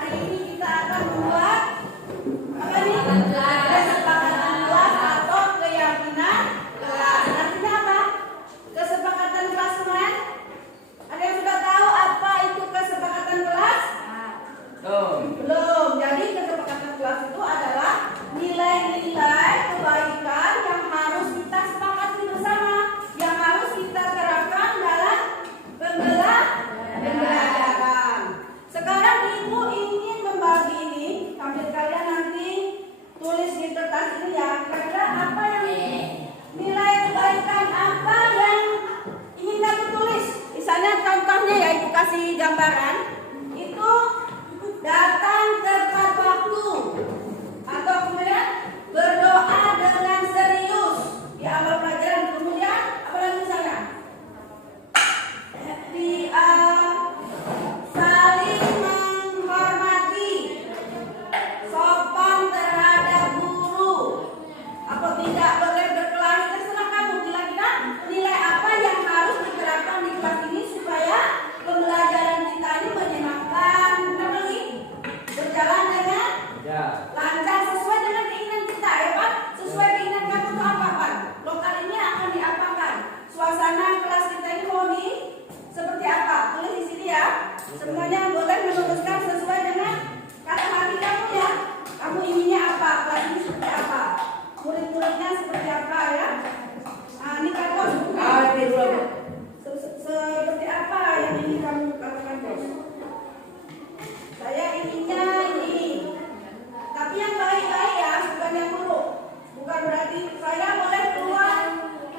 Hari ini kita akan membuat apa nih? Kesepakatan kelas atau keyakinan kelas. Artinya apa? Kesepakatan kelas teman. Ada yang sudah tahu apa itu kesepakatan kelas? Belum. Jadi kesepakatan kelas itu adalah nilai-nilai kebaikan yang harus kita sepakati bersama, yang harus kita terapkan dalam pembelajaran. Sekarang Ibu ingin membagi ini, sambil kalian nanti tulis di kertas ini ya. Kira-kira apa yang nilai kebaikan apa yang ingin kamu tulis? Misalnya contohnya ya, Ibu kasih gambaran. Itu datang tepat waktu, atau kemudian berdoa dengan serius di awal pelajaran. Kemudian apa lagi misalnya? Saling menghormati, sopan terhadap guru, apa tidak boleh berkelahi. Terserah kamu. Kira-kira nilai apa yang harus diterapkan di kelas ini supaya pembelajaran kita ini menyenangkan, berjalan dengan lancar sesuai dengan keinginan kita, ya Pak? Sesuai keinginan kamu itu apa, Pak? Lokal ini akan diapakan? Suasana kelas kita ini mau seperti apa? Tulis di sini ya. Semuanya boleh menuliskan sesuai dengan kata hati kamu ya. Kamu inginnya apa? Kelas ini seperti apa? Murid-muridnya seperti apa ya? Nah, ini kamu seperti apa yang ingin kamu katakan, Bos? Saya inginnya ini. Tapi yang baik-baik ya, bukan yang buruk. Bukan berarti saya boleh keluar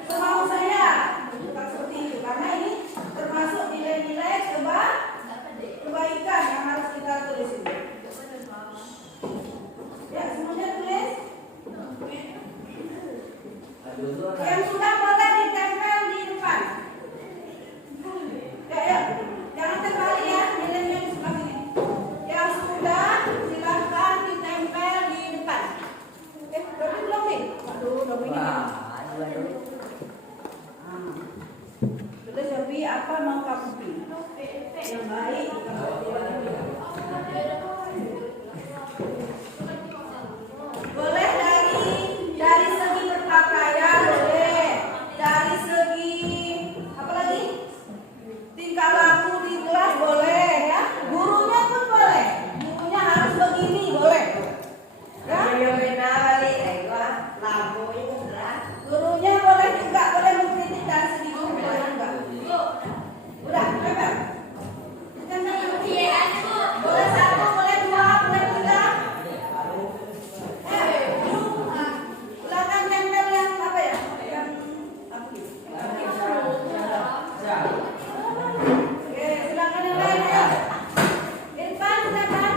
semau saya. Bukan seperti itu. Karena ini termasuk nilai-nilai kebaikan yang harus kita tulis ini. Ya, semuanya tulis. Yang sudah boleh ditempel di depan. Ya, jangan terbalik ya, nilainya di sebelah sini. Yang sudah silahkan ditempel di depan. Berarti belum nih? Aduh, udah begini. Terus Sobi, apa mau kamu pilih? Yang baik. Boleh dari segi berpakaian, boleh. Dari segi apa lagi? Tingkah laku di kelas boleh ya. Gurunya pun boleh. Gurunya harus begini, boleh. Ya? Gurunya boleh juga, boleh mengkritik dari segi guru, boleh juga. Udah, hebat. Boleh satu, boleh dua, boleh tiga. Silakan tempel yang apa ya? Yang apa gitu? Oke, silakan yang lain ya. Irfan, silakan.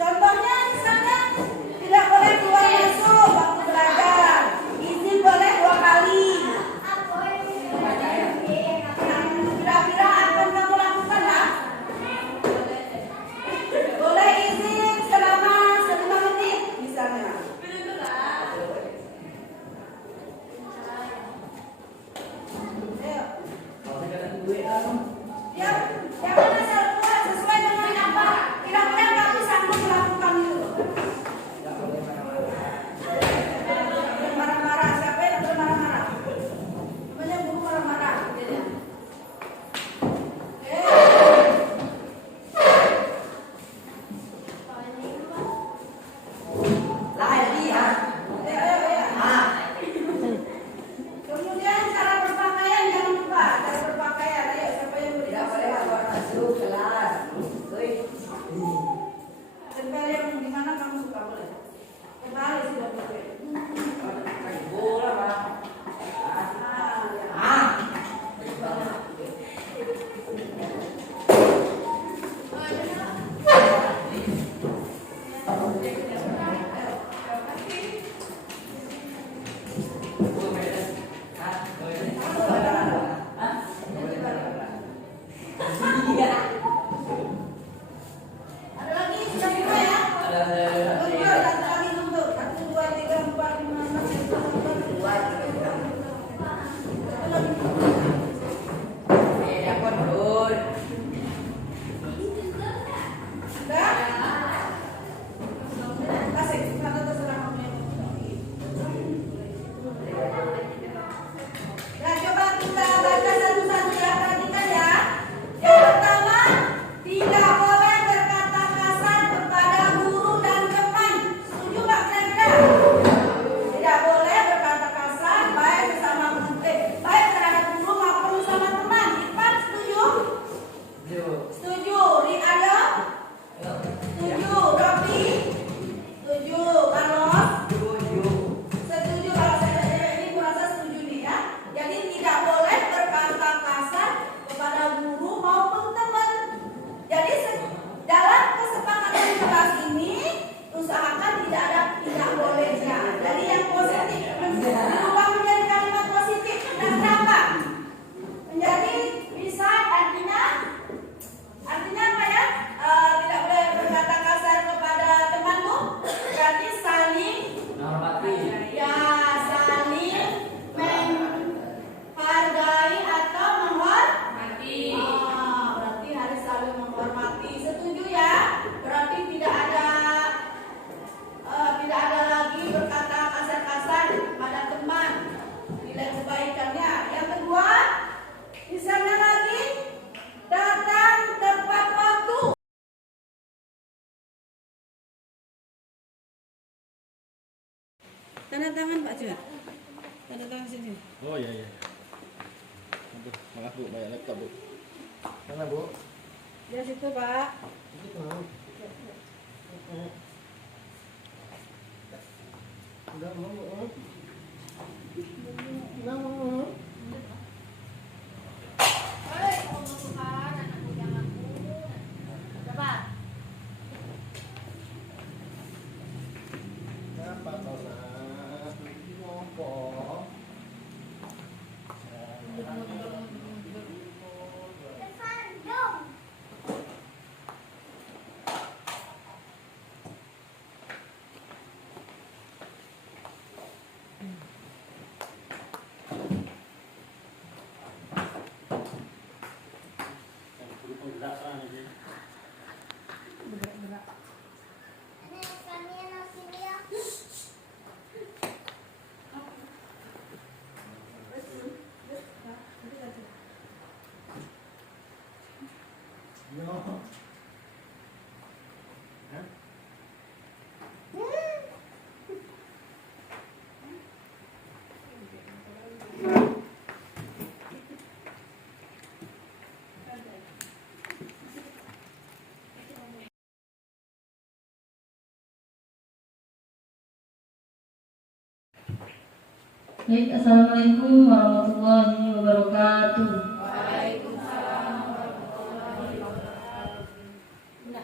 Contohnya misalnya tidak boleh keluar masuk waktu belajar. Izin boleh 2 kali. Yang kira-kira akan kamu lakukan lah. Boleh izin selama 5 menit misalnya. Ya, jangan asal keluar, sesuai dengan apa kira-kira kamu sanggup melakukan itu. Yang marah-marah, siapa yang marah-marah? Namanya guru marah-marah. Kemudian cara berpakaian, jangan lupa cara berpakaian. Ayo, siapa yang boleh? Pak Jun. Tanda tangan sini. Oh iya. Aduh, maaf Bu, banyak laptop Bu. Mana Bu? Di situ Pak. Udah mau Bu. Udah mau. Apa kau nak? Ngopo? Baik, assalamualaikum warahmatullahi wabarakatuh.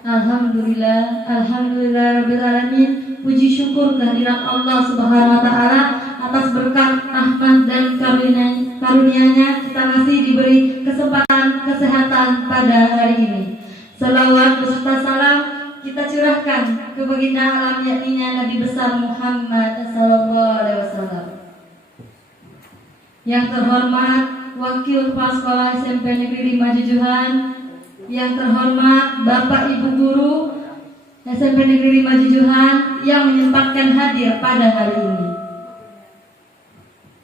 Alhamdulillah rabbil alamin. Puji syukur kehadirat Allah Subhanahu wa taala atas berkat rahmat dan karunia-Nya kita masih diberi kesempatan kesehatan pada hari ini. Selawat beserta salam kita curahkan ke baginda alam yakninya Nabi besar Muhammad sallallahu alaihi wasallam. Yang terhormat Wakil Kepala Sekolah SMP Negeri 5 Jujuhan, yang terhormat Bapak Ibu Guru SMP Negeri 5 Jujuhan yang menyempatkan hadir pada hari ini.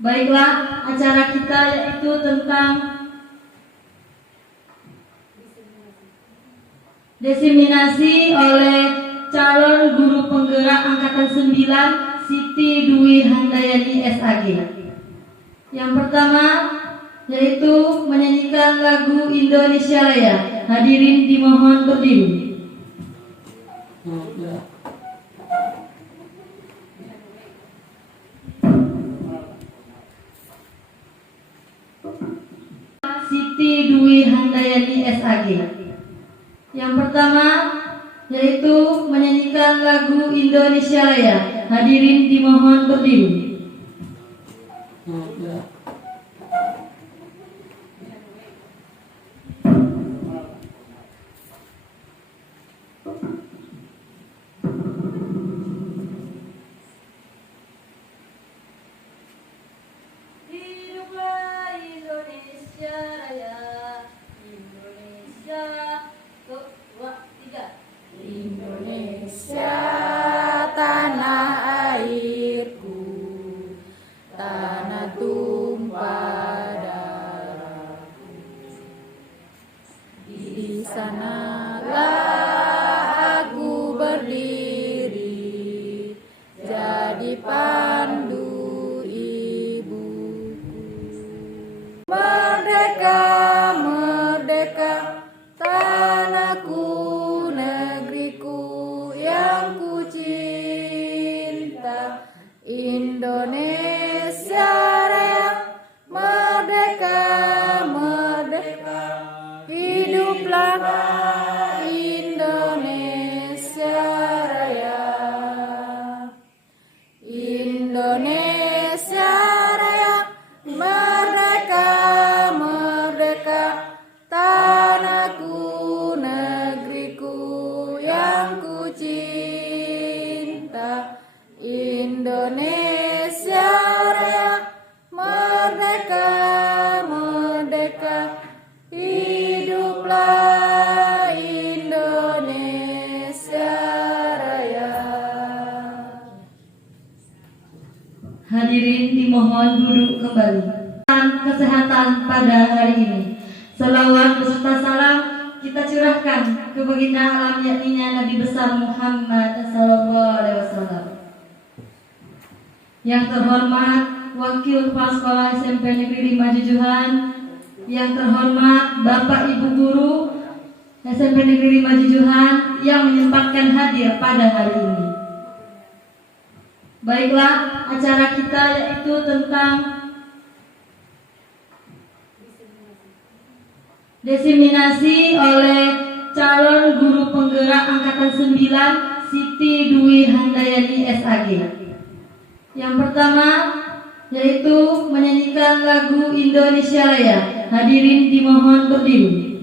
Baiklah, acara kita yaitu tentang diseminasi oleh calon guru penggerak angkatan 9 Siti Dwi Handayani SAG. Yang pertama yaitu menyanyikan lagu Indonesia Raya. Hadirin dimohon berdiri. Siti Dwi Handayani SAG. Yang pertama yaitu menyanyikan lagu Indonesia Raya. Hadirin dimohon berdiri. Hiduplah Indonesia Raya, Indonesia. 1, 2, 3. Indonesia tanah airku, tanah tumpah darahku. Di sanalah aku berdiri, jadi pandu ibuku. Merdeka, merdeka, tanahku, negeriku yang ku cinta. Indonesia Raya, merdeka, merdeka, hiduplah Indonesia Raya. Indonesia Raya, merdeka, merdeka, tanahku, negeriku yang ku cinta. Indonesia Raya, merdeka, merdeka, hiduplah Indonesia Raya. Hadirin dimohon duduk kembali. Kesehatan pada hari ini. Selawat beserta salam kita curahkan ke baginda alam yakninya Nabi besar Muhammad sallallahu alaihi wasallam. Yang terhormat Wakil Kepala Sekolah SMP Negeri 5 Jujuhan, yang terhormat Bapak Ibu Guru SMP Negeri 5 Jujuhan yang menyempatkan hadir pada hari ini. Baiklah, acara kita yaitu tentang diseminasi oleh calon guru penggerak angkatan 9 Siti Dwi Handayani SAG. Yang pertama yaitu menyanyikan lagu Indonesia Raya. Hadirin dimohon berdiri.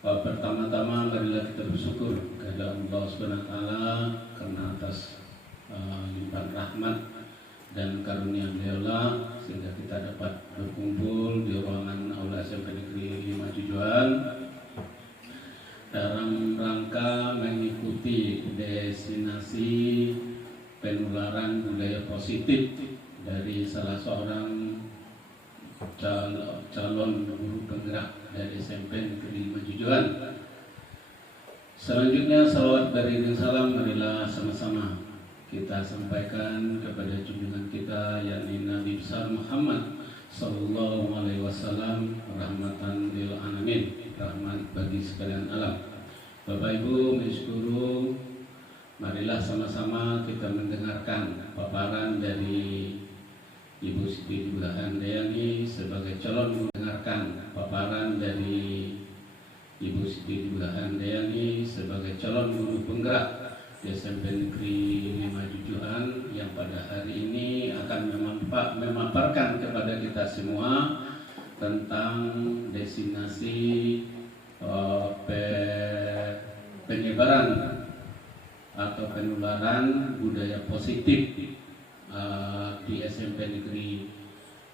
Pertama-tama marilah kita bersyukur kepada Allah Subhanahu wa taala karena atas limpahan rahmat dan karunia beliau sehingga kita dapat berkumpul di ruangan Aula SMP Negeri 5 Jujuhan dalam rangka mengikuti destinasi penularan budaya positif dari salah seorang calon guru penggerak dari SMP Negeri 5 Jujuhan. Selanjutnya salawat dari dan salam marilah sama-sama kita sampaikan kepada junjungan kita yakni Nabi besar Muhammad sallallahu alaihi wasallam, rahmatan lil alamin, rahmat bagi sekalian alam. Bapak Ibu Miskuru, marilah sama-sama kita mendengarkan paparan dari Ibu Siti Dwi Handayani sebagai calon mendengarkan paparan dari Ibu Siti Dwi Handayani sebagai calon guru penggerak di SMP Negeri 5 Jujuhan yang pada hari ini akan memaparkan kepada kita semua tentang destinasi penyebaran atau penularan budaya positif di SMP Negeri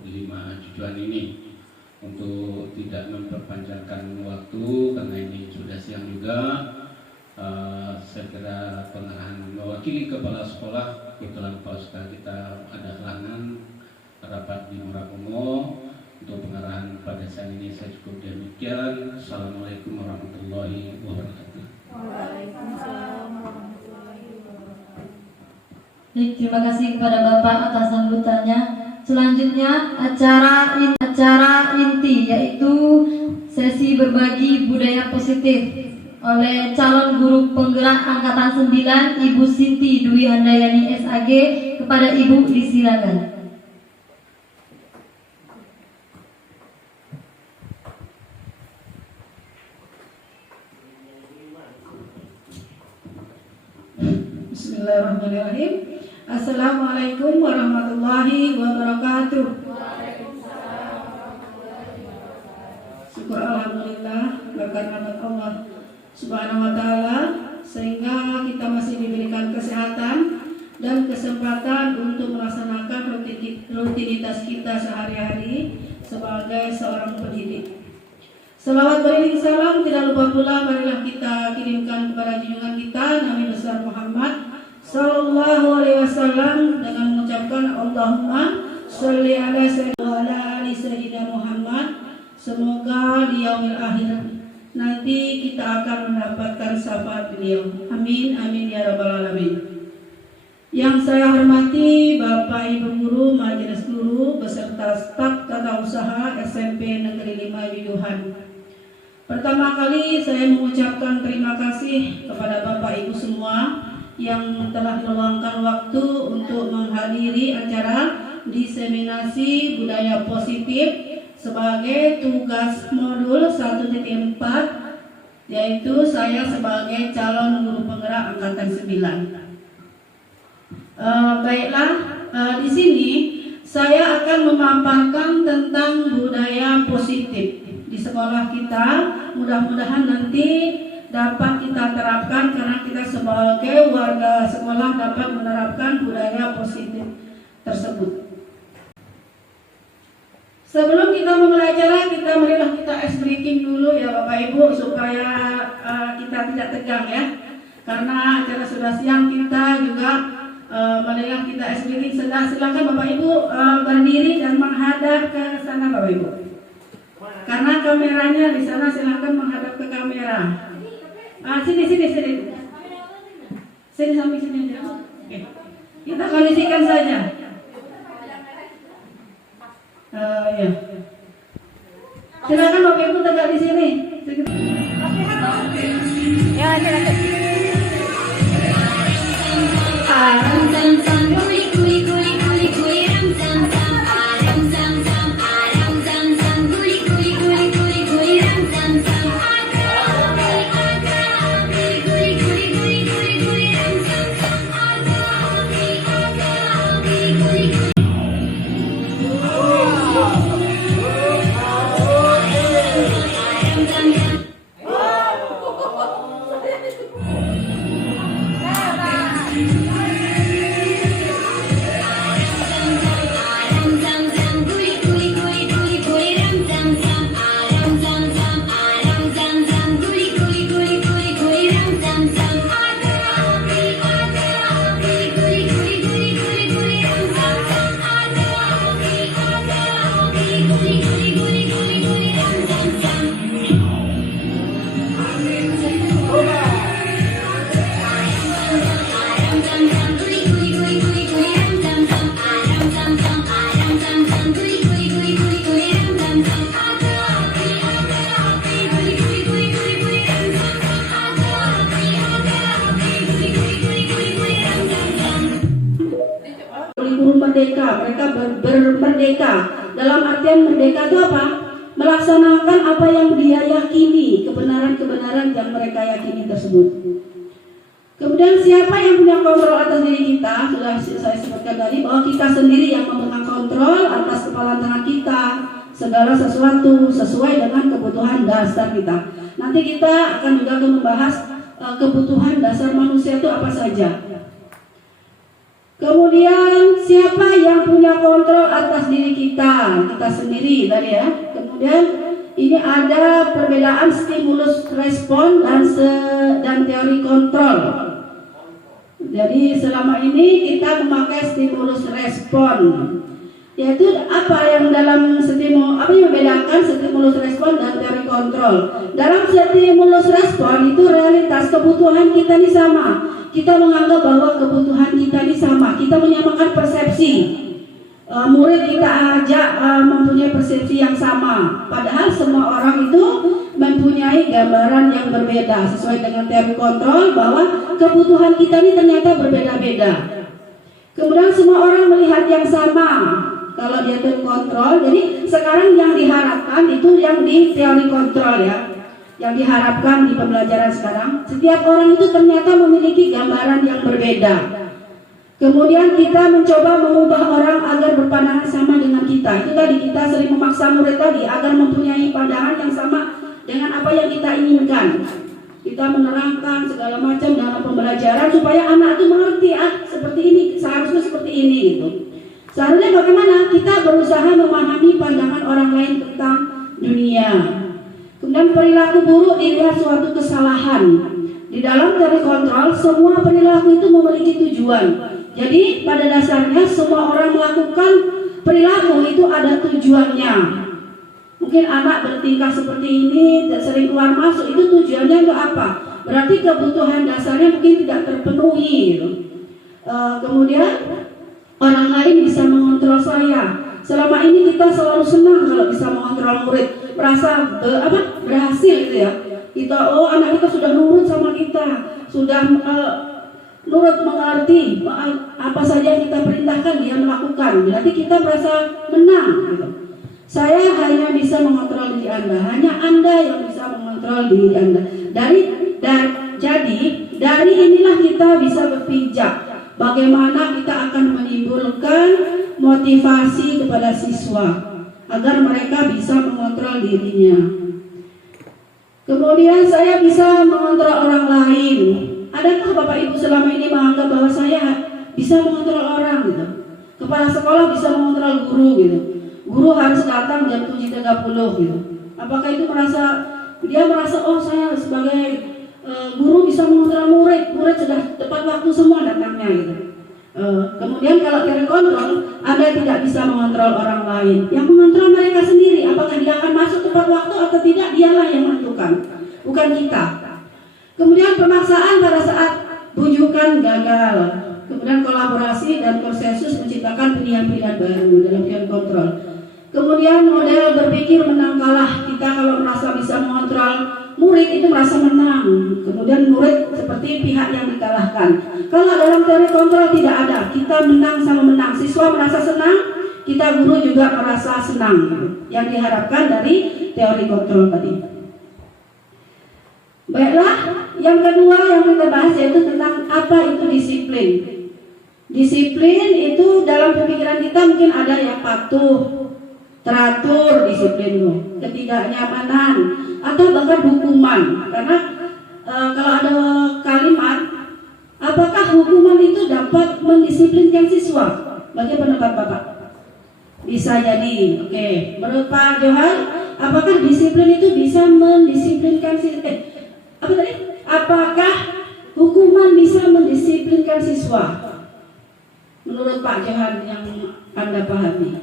5 Jujuhan ini. Untuk tidak memperpanjangkan waktu karena ini sudah siang juga, saya kira pengarahan mewakili kepala sekolah, kebetulan kepala sekolah kita ada halangan rapat di Murakumo. Untuk pengarahan pada saat ini saya cukup demikian. Assalamualaikum warahmatullahi wabarakatuh. Waalaikumsalam warahmatullahi wabarakatuh. Baik, terima kasih kepada Bapak atas sambutannya. Selanjutnya acara inti yaitu sesi berbagi budaya positif oleh calon guru penggerak angkatan 9 Ibu Siti Dwi Handayani SAG. Kepada Ibu disilakan. Bismillahirrahmanirrahim. Assalamualaikum warahmatullahi wabarakatuh. Syukur alhamdulillah berkat rahmat Allah Subhanahu wa taala sehingga kita masih diberikan kesehatan dan kesempatan untuk melaksanakan rutinitas kita sehari-hari sebagai seorang pendidik. Selawat beriring salam tidak lupa pula marilah kita kirimkan kepada junjungan kita Nabi besar Muhammad sallallahu alaihi wasallam dengan mengucapkan Allahumma sholli ala sayyidina Muhammad. Semoga di yaumil akhir nanti kita akan mendapatkan syafaat beliau. Amin amin ya rabbal alamin. Yang saya hormati Bapak Ibu guru, majelis guru beserta staf tata usaha SMP Negeri 5 Jujuhan. Pertama kali saya mengucapkan terima kasih kepada Bapak Ibu semua yang telah meluangkan waktu untuk menghadiri acara diseminasi budaya positif sebagai tugas modul 1.4, yaitu saya sebagai calon guru penggerak angkatan 9. Baiklah, di sini saya akan memaparkan tentang budaya positif di sekolah kita. Mudah-mudahan nanti dapat kita terapkan karena kita sebagai warga sekolah dapat menerapkan budaya positif tersebut. Sebelum kita memulai acara, marilah kita ice breaking dulu ya Bapak Ibu supaya kita tidak tegang ya. Karena acara sudah siang, kita juga mendengar kita speaking. Silakan Bapak Ibu berdiri dan menghadap ke sana Bapak Ibu. Karena kameranya di sana, silakan menghadap ke kamera. Sini. Sini sampai sini aja. Oke. Kita kondisikan saja. Ya. Silakan Bapak Ibu tegak di sini. Ya, silakan. Ram sam sam kuli kuli kuli kuli kuli ram sam sam ram sam sam ram sam sam kuli kuli kuli kuli kuli ram sam sam kuli kuli kuli kuli kuli ram sam sam kuli kuli merdeka, mereka bermerdeka. Dalam artian merdeka itu apa? Melaksanakan apa yang dia yakini, kebenaran-kebenaran yang mereka yakini tersebut. Kemudian siapa yang punya kontrol atas diri kita? Sudah saya sebutkan tadi bahwa kita sendiri yang memegang kontrol atas kepala tangan kita, segala sesuatu sesuai dengan kebutuhan dasar kita. Nanti kita akan juga membahas kebutuhan dasar manusia itu apa saja. Kemudian siapa yang punya kontrol atas diri kita? Kita sendiri tadi ya. Kemudian ini ada perbedaan stimulus respon dan teori kontrol. Jadi selama ini kita memakai stimulus respon. Yaitu apa yang dalam apa yang membedakan stimulus respon dan teori kontrol? Dalam stimulus respon itu realitas kebutuhan kita ini sama. Kita menganggap bahwa kebutuhan kita ini sama. Kita menyamakan persepsi. Murid kita ajak mempunyai persepsi yang sama. Padahal semua orang itu mempunyai gambaran yang berbeda sesuai dengan teori kontrol bahwa kebutuhan kita ini ternyata berbeda-beda. Kemudian semua orang melihat yang sama. Kalau dia teori kontrol, jadi sekarang yang diharapkan itu yang di teori kontrol ya. Yang diharapkan di pembelajaran sekarang, setiap orang itu ternyata memiliki gambaran yang berbeda. Kemudian kita mencoba mengubah orang agar berpandangan sama dengan kita. Itu tadi kita sering memaksa murid tadi agar mempunyai pandangan yang sama dengan apa yang kita inginkan. Kita menerangkan segala macam dalam pembelajaran supaya anak itu mengerti, seperti ini, seharusnya seperti ini gitu. Seharusnya bagaimana kita berusaha memahami pandangan orang lain tentang dunia. Kemudian perilaku buruk dilihat suatu kesalahan. Di dalam teori kontrol, semua perilaku itu memiliki tujuan. Jadi pada dasarnya semua orang melakukan perilaku itu ada tujuannya. Mungkin anak bertingkah seperti ini, sering keluar masuk, itu tujuannya untuk apa? Berarti kebutuhan dasarnya mungkin tidak terpenuhi. Kemudian orang lain bisa mengontrol saya. Selama ini kita selalu senang kalau bisa mengontrol murid, merasa berhasil gitu ya. Kita anak kita sudah nurut sama kita, sudah nurut mengerti apa saja yang kita perintahkan dia melakukan. Berarti kita merasa menang gitu. Saya hanya bisa mengontrol diri Anda, hanya Anda yang bisa mengontrol diri Anda. Jadi dari inilah kita bisa berpijak bagaimana kita akan menimbulkan motivasi kepada siswa agar mereka bisa mengontrol dirinya. Kemudian saya bisa mengontrol orang lain. Adakah Bapak Ibu selama ini menganggap bahwa saya bisa mengontrol orang gitu? Kepala sekolah bisa mengontrol guru gitu. Guru harus datang jam 7.30 gitu. Apakah itu dia merasa saya sebagai guru bisa mengontrol murid sudah tepat waktu semua datangnya gitu. Kemudian kalau teori kontrol, Anda tidak bisa mengontrol orang lain. Yang mengontrol mereka sendiri, apakah dia akan masuk tepat waktu atau tidak, dialah yang menentukan, bukan kita. Kemudian pemaksaan pada saat bujukan gagal. Kemudian kolaborasi dan konsensus menciptakan pilihan-pilihan baru dalam teori kontrol. Kemudian model berpikir menang kalah. Kita kalau merasa bisa mengontrol murid itu merasa menang. Kemudian murid seperti pihak yang dikalahkan. Kalau dalam teori kontrol tidak ada. Kita menang sama menang. Siswa merasa senang, kita guru juga merasa senang. Yang diharapkan dari teori kontrol tadi. Baiklah, yang kedua yang kita bahas yaitu tentang apa itu disiplin. Disiplin itu dalam pemikiran kita mungkin ada yang patuh, teratur disiplinmu, ketidaknyamanan, atau bahkan hukuman. Karena kalau ada kalimat, apakah hukuman itu dapat mendisiplinkan siswa? Bagaimana pendapat Bapak? Bisa jadi. Oke. Menurut Pak Johan, apakah disiplin itu bisa mendisiplinkan siswa? Apa tadi? Apakah hukuman bisa mendisiplinkan siswa? Menurut Pak Johan yang Anda pahami.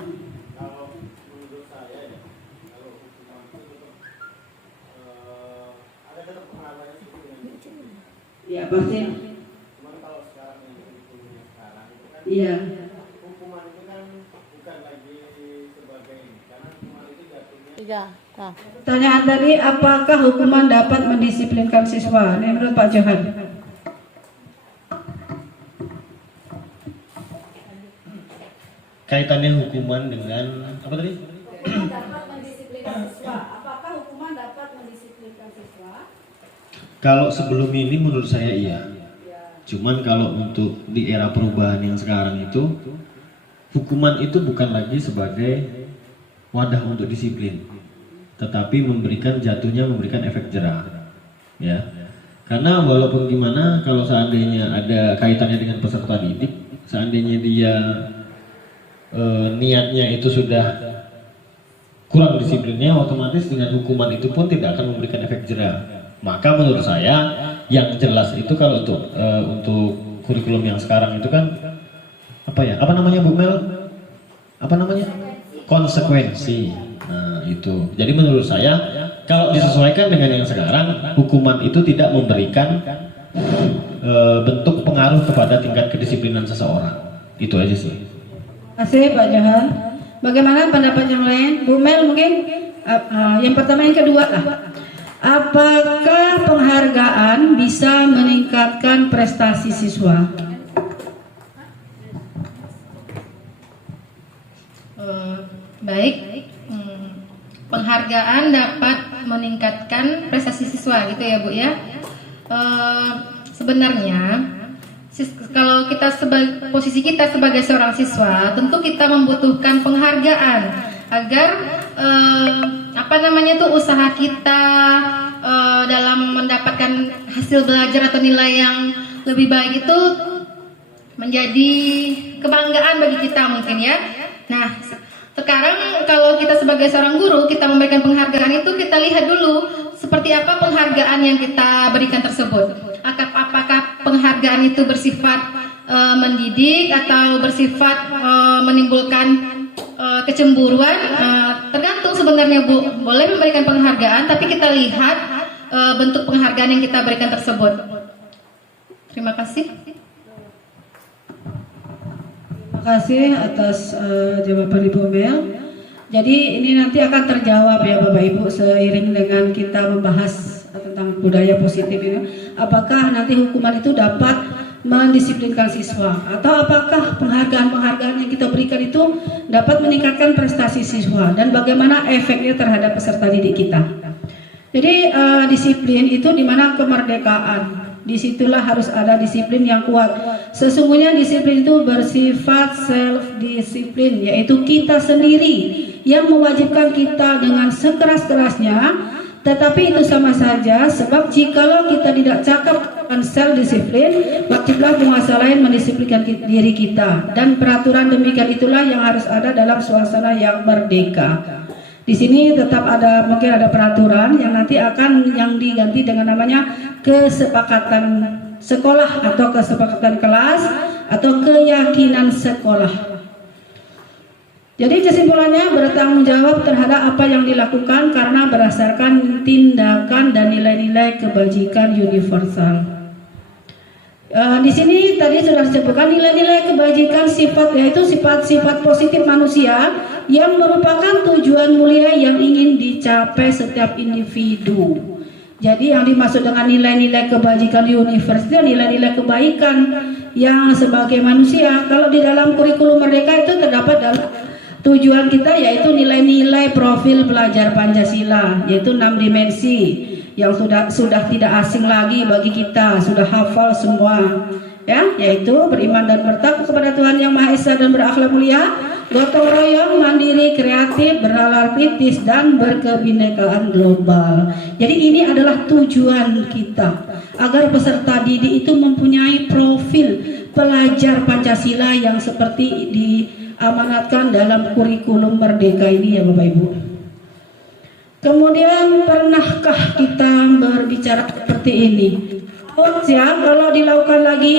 Ya pasti. Iya. Hukuman itu kan bukan lagi sebagai ini, karena hukuman itu jatuhnya. Tiga. Nah. Pertanyaan tadi, apakah hukuman dapat mendisiplinkan siswa? Ini menurut Pak Johan. Kaitannya hukuman dengan apa tadi? Hukuman dapat mendisiplinkan siswa. Apakah hukuman dapat mendisiplinkan siswa? Kalau sebelum ini menurut saya iya. Cuman kalau untuk di era perubahan yang sekarang itu, hukuman itu bukan lagi sebagai wadah untuk disiplin, tetapi jatuhnya memberikan efek jerah, ya. Karena walaupun gimana, kalau seandainya ada kaitannya dengan peserta didik, seandainya dia niatnya itu sudah kurang disiplinnya, otomatis dengan hukuman itu pun tidak akan memberikan efek jerah. Maka menurut saya yang jelas itu kalau untuk kurikulum yang sekarang itu kan apa namanya Bu Mel? Apa namanya? Konsekuensi. Nah, itu. Jadi menurut saya kalau disesuaikan dengan yang sekarang, hukuman itu tidak memberikan bentuk pengaruh kepada tingkat kedisiplinan seseorang. Itu aja sih. Terima kasih Pak Johan. Bagaimana pendapat yang lain? Bu Mel mungkin yang pertama, yang kedua lah. Apakah penghargaan bisa meningkatkan prestasi siswa? Baik, penghargaan dapat meningkatkan prestasi siswa gitu ya Bu ya. Sebenarnya kalau kita posisi kita sebagai seorang siswa, tentu kita membutuhkan penghargaan agar usaha kita dalam mendapatkan hasil belajar atau nilai yang lebih baik itu menjadi kebanggaan bagi kita mungkin ya. Nah, sekarang kalau kita sebagai seorang guru, kita memberikan penghargaan itu, kita lihat dulu seperti apa penghargaan yang kita berikan tersebut. Apakah penghargaan itu bersifat mendidik atau bersifat menimbulkan kecemburuan? Tergantung sebenarnya Bu. Boleh memberikan penghargaan, tapi kita lihat bentuk penghargaan yang kita berikan tersebut. Terima kasih. Terima kasih atas jawaban Ibu Mel. Jadi ini nanti akan terjawab ya Bapak Ibu seiring dengan kita membahas tentang budaya positif ini. Apakah nanti hukuman itu dapat mendisiplinkan siswa, atau apakah penghargaan-penghargaan yang kita berikan itu dapat meningkatkan prestasi siswa, dan bagaimana efeknya terhadap peserta didik kita. Jadi disiplin itu dimana kemerdekaan. Disitulah harus ada disiplin yang kuat. Sesungguhnya disiplin itu bersifat self-disiplin, yaitu kita sendiri yang mewajibkan kita dengan sekeras-kerasnya. Tetapi itu sama saja, sebab jikalau kita tidak cakap dengan self-disiplin, wajiblah penguasa lain mendisiplinkan diri kita. Dan peraturan demikian itulah yang harus ada dalam suasana yang merdeka. Di sini tetap ada, mungkin ada peraturan yang nanti akan yang diganti dengan namanya kesepakatan sekolah atau kesepakatan kelas atau keyakinan sekolah. Jadi kesimpulannya bertanggung jawab terhadap apa yang dilakukan karena berdasarkan tindakan dan nilai-nilai kebajikan universal. Di sini tadi sudah disebutkan nilai-nilai kebajikan sifat, yaitu sifat-sifat positif manusia yang merupakan tujuan mulia yang ingin dicapai setiap individu. Jadi yang dimaksud dengan nilai-nilai kebajikan universal, nilai-nilai kebaikan yang sebagai manusia. Kalau di dalam kurikulum Merdeka itu terdapat dalam tujuan kita, yaitu nilai-nilai profil pelajar Pancasila, yaitu 6 dimensi yang sudah tidak asing lagi bagi kita, sudah hafal semua, ya, yaitu beriman dan bertakwa kepada Tuhan Yang Maha Esa dan berakhlak mulia, gotong royong, mandiri, kreatif, bernalar kritis, dan berkebinekaan global. Jadi ini adalah tujuan kita, agar peserta didik itu mempunyai profil pelajar Pancasila yang seperti diamanatkan dalam kurikulum Merdeka ini, ya Bapak Ibu. Kemudian, pernahkah kita berbicara seperti ini? Awas ya, kalau dilakukan lagi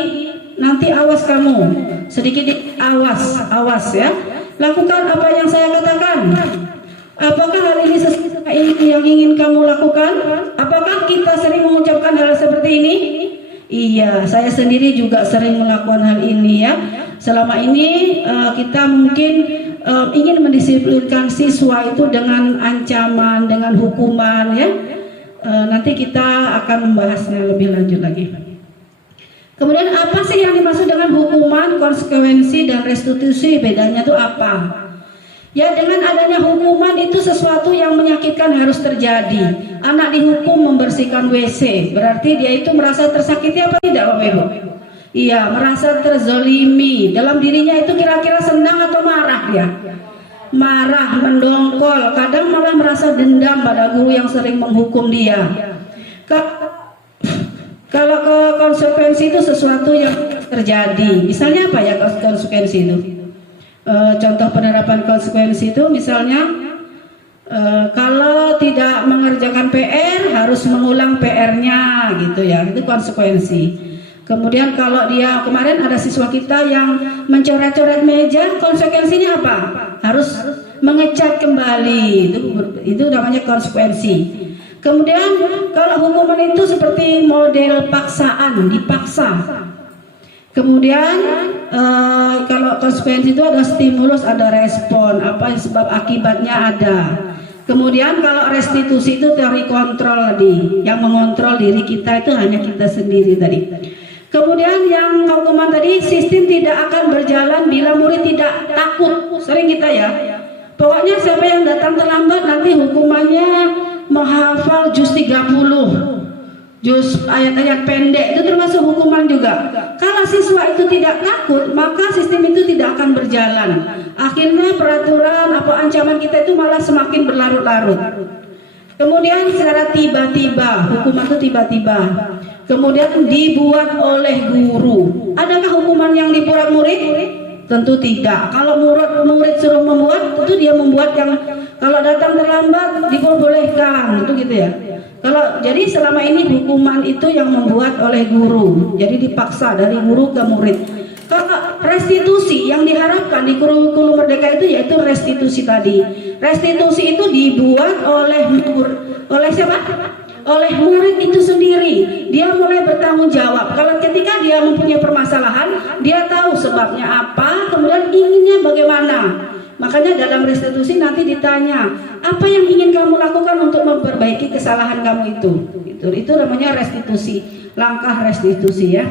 nanti awas kamu, sedikit awas ya. Lakukan apa yang saya katakan. Apakah hal ini sesuai yang ingin kamu lakukan? Apakah kita sering mengucapkan hal seperti ini? Iya, saya sendiri juga sering melakukan hal ini ya. Selama ini kita mungkin ingin mendisiplinkan siswa itu dengan ancaman, dengan hukuman ya. Nanti kita akan membahasnya lebih lanjut lagi. Kemudian apa sih yang dimaksud dengan hukuman, konsekuensi, dan restitusi? Bedanya itu apa? Ya, dengan adanya hukuman itu sesuatu yang menyakitkan harus terjadi. Anak dihukum membersihkan WC, berarti dia itu merasa tersakiti apa tidak, Bapak Ibu? Iya, merasa terzolimi. Dalam dirinya itu kira-kira senang atau marah dia? Marah, mendongkol, kadang malah merasa dendam pada guru yang sering menghukum dia. Kalau konsekuensi itu sesuatu yang terjadi. Misalnya apa ya konsekuensi itu? Contoh penerapan konsekuensi itu misalnya kalau tidak mengerjakan PR harus mengulang PR-nya gitu ya, itu konsekuensi. Kemudian kalau dia kemarin ada siswa kita yang mencoret-coret meja, konsekuensinya apa? Harus mengecat kembali, itu namanya konsekuensi. Kemudian kalau hukuman itu seperti model paksaan, dipaksa. Kemudian kalau konsekuensi itu ada stimulus, ada respon, apa sebab akibatnya ada. Kemudian kalau restitusi itu teori kontrol tadi, yang mengontrol diri kita itu hanya kita sendiri tadi. Kemudian yang hukuman tadi, sistem tidak akan berjalan bila murid tidak takut. Sering kita ya, pokoknya siapa yang datang terlambat nanti hukumannya menghafal juz 30, juz ayat-ayat pendek, itu termasuk hukuman juga. Kalau siswa itu tidak takut, maka sistem itu tidak akan berjalan. Akhirnya peraturan atau ancaman kita itu malah semakin berlarut-larut. Kemudian secara tiba-tiba, hukuman itu tiba-tiba. Kemudian dibuat oleh guru. Adakah hukuman yang dibuat murid? Tentu tidak. Kalau murid suruh membuat, tentu dia membuat yang kalau datang terlambat diperbolehkan, itu gitu ya. Kalau jadi selama ini hukuman itu yang membuat oleh guru. Jadi dipaksa dari guru ke murid. Kalau restitusi yang diharapkan di kurikulum Merdeka itu yaitu restitusi tadi. Restitusi itu dibuat oleh siapa? Oleh murid itu sendiri. Dia mulai bertanggung jawab. Kalau ketika dia mempunyai permasalahan, dia tahu sebabnya apa, kemudian inginnya bagaimana. Makanya dalam restitusi nanti ditanya, apa yang ingin kamu lakukan untuk memperbaiki kesalahan kamu itu? Itu namanya restitusi, langkah restitusi ya.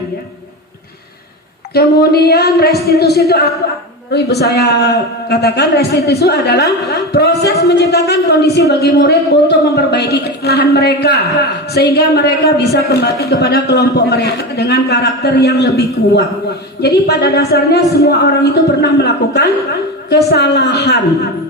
Kemudian restitusi itu apa? Ibu saya katakan restitusi adalah proses menciptakan kondisi bagi murid untuk memperbaiki kesalahan mereka sehingga mereka bisa kembali kepada kelompok mereka dengan karakter yang lebih kuat. Jadi pada dasarnya semua orang itu pernah melakukan kesalahan.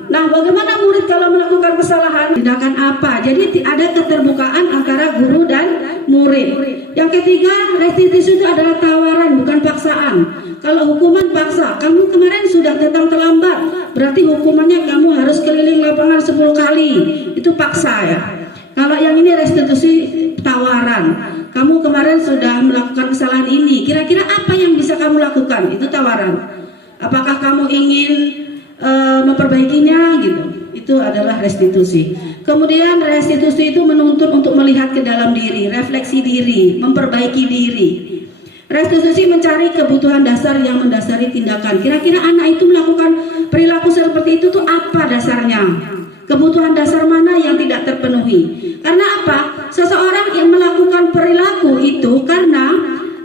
Nah, bagaimana murid kalau melakukan kesalahan? Tindakan apa? Jadi ada keterbukaan antara guru dan murid. Yang ketiga, restitusi itu adalah tawaran, bukan paksaan. Kalau hukuman paksa, kamu kemarin sudah datang terlambat, berarti hukumannya kamu harus keliling lapangan 10 kali. Itu paksa ya. Kalau yang ini restitusi tawaran. Kamu kemarin sudah melakukan kesalahan ini. Kira-kira apa yang bisa kamu lakukan? Itu tawaran. Apakah kamu ingin memperbaikinya gitu? Itu adalah restitusi. Kemudian restitusi itu menuntut untuk melihat ke dalam diri, refleksi diri, memperbaiki diri. Restitusi mencari kebutuhan dasar yang mendasari tindakan. Kira-kira anak itu melakukan perilaku seperti itu tuh apa dasarnya? Kebutuhan dasar mana yang tidak terpenuhi? Karena apa? Seseorang yang melakukan perilaku itu karena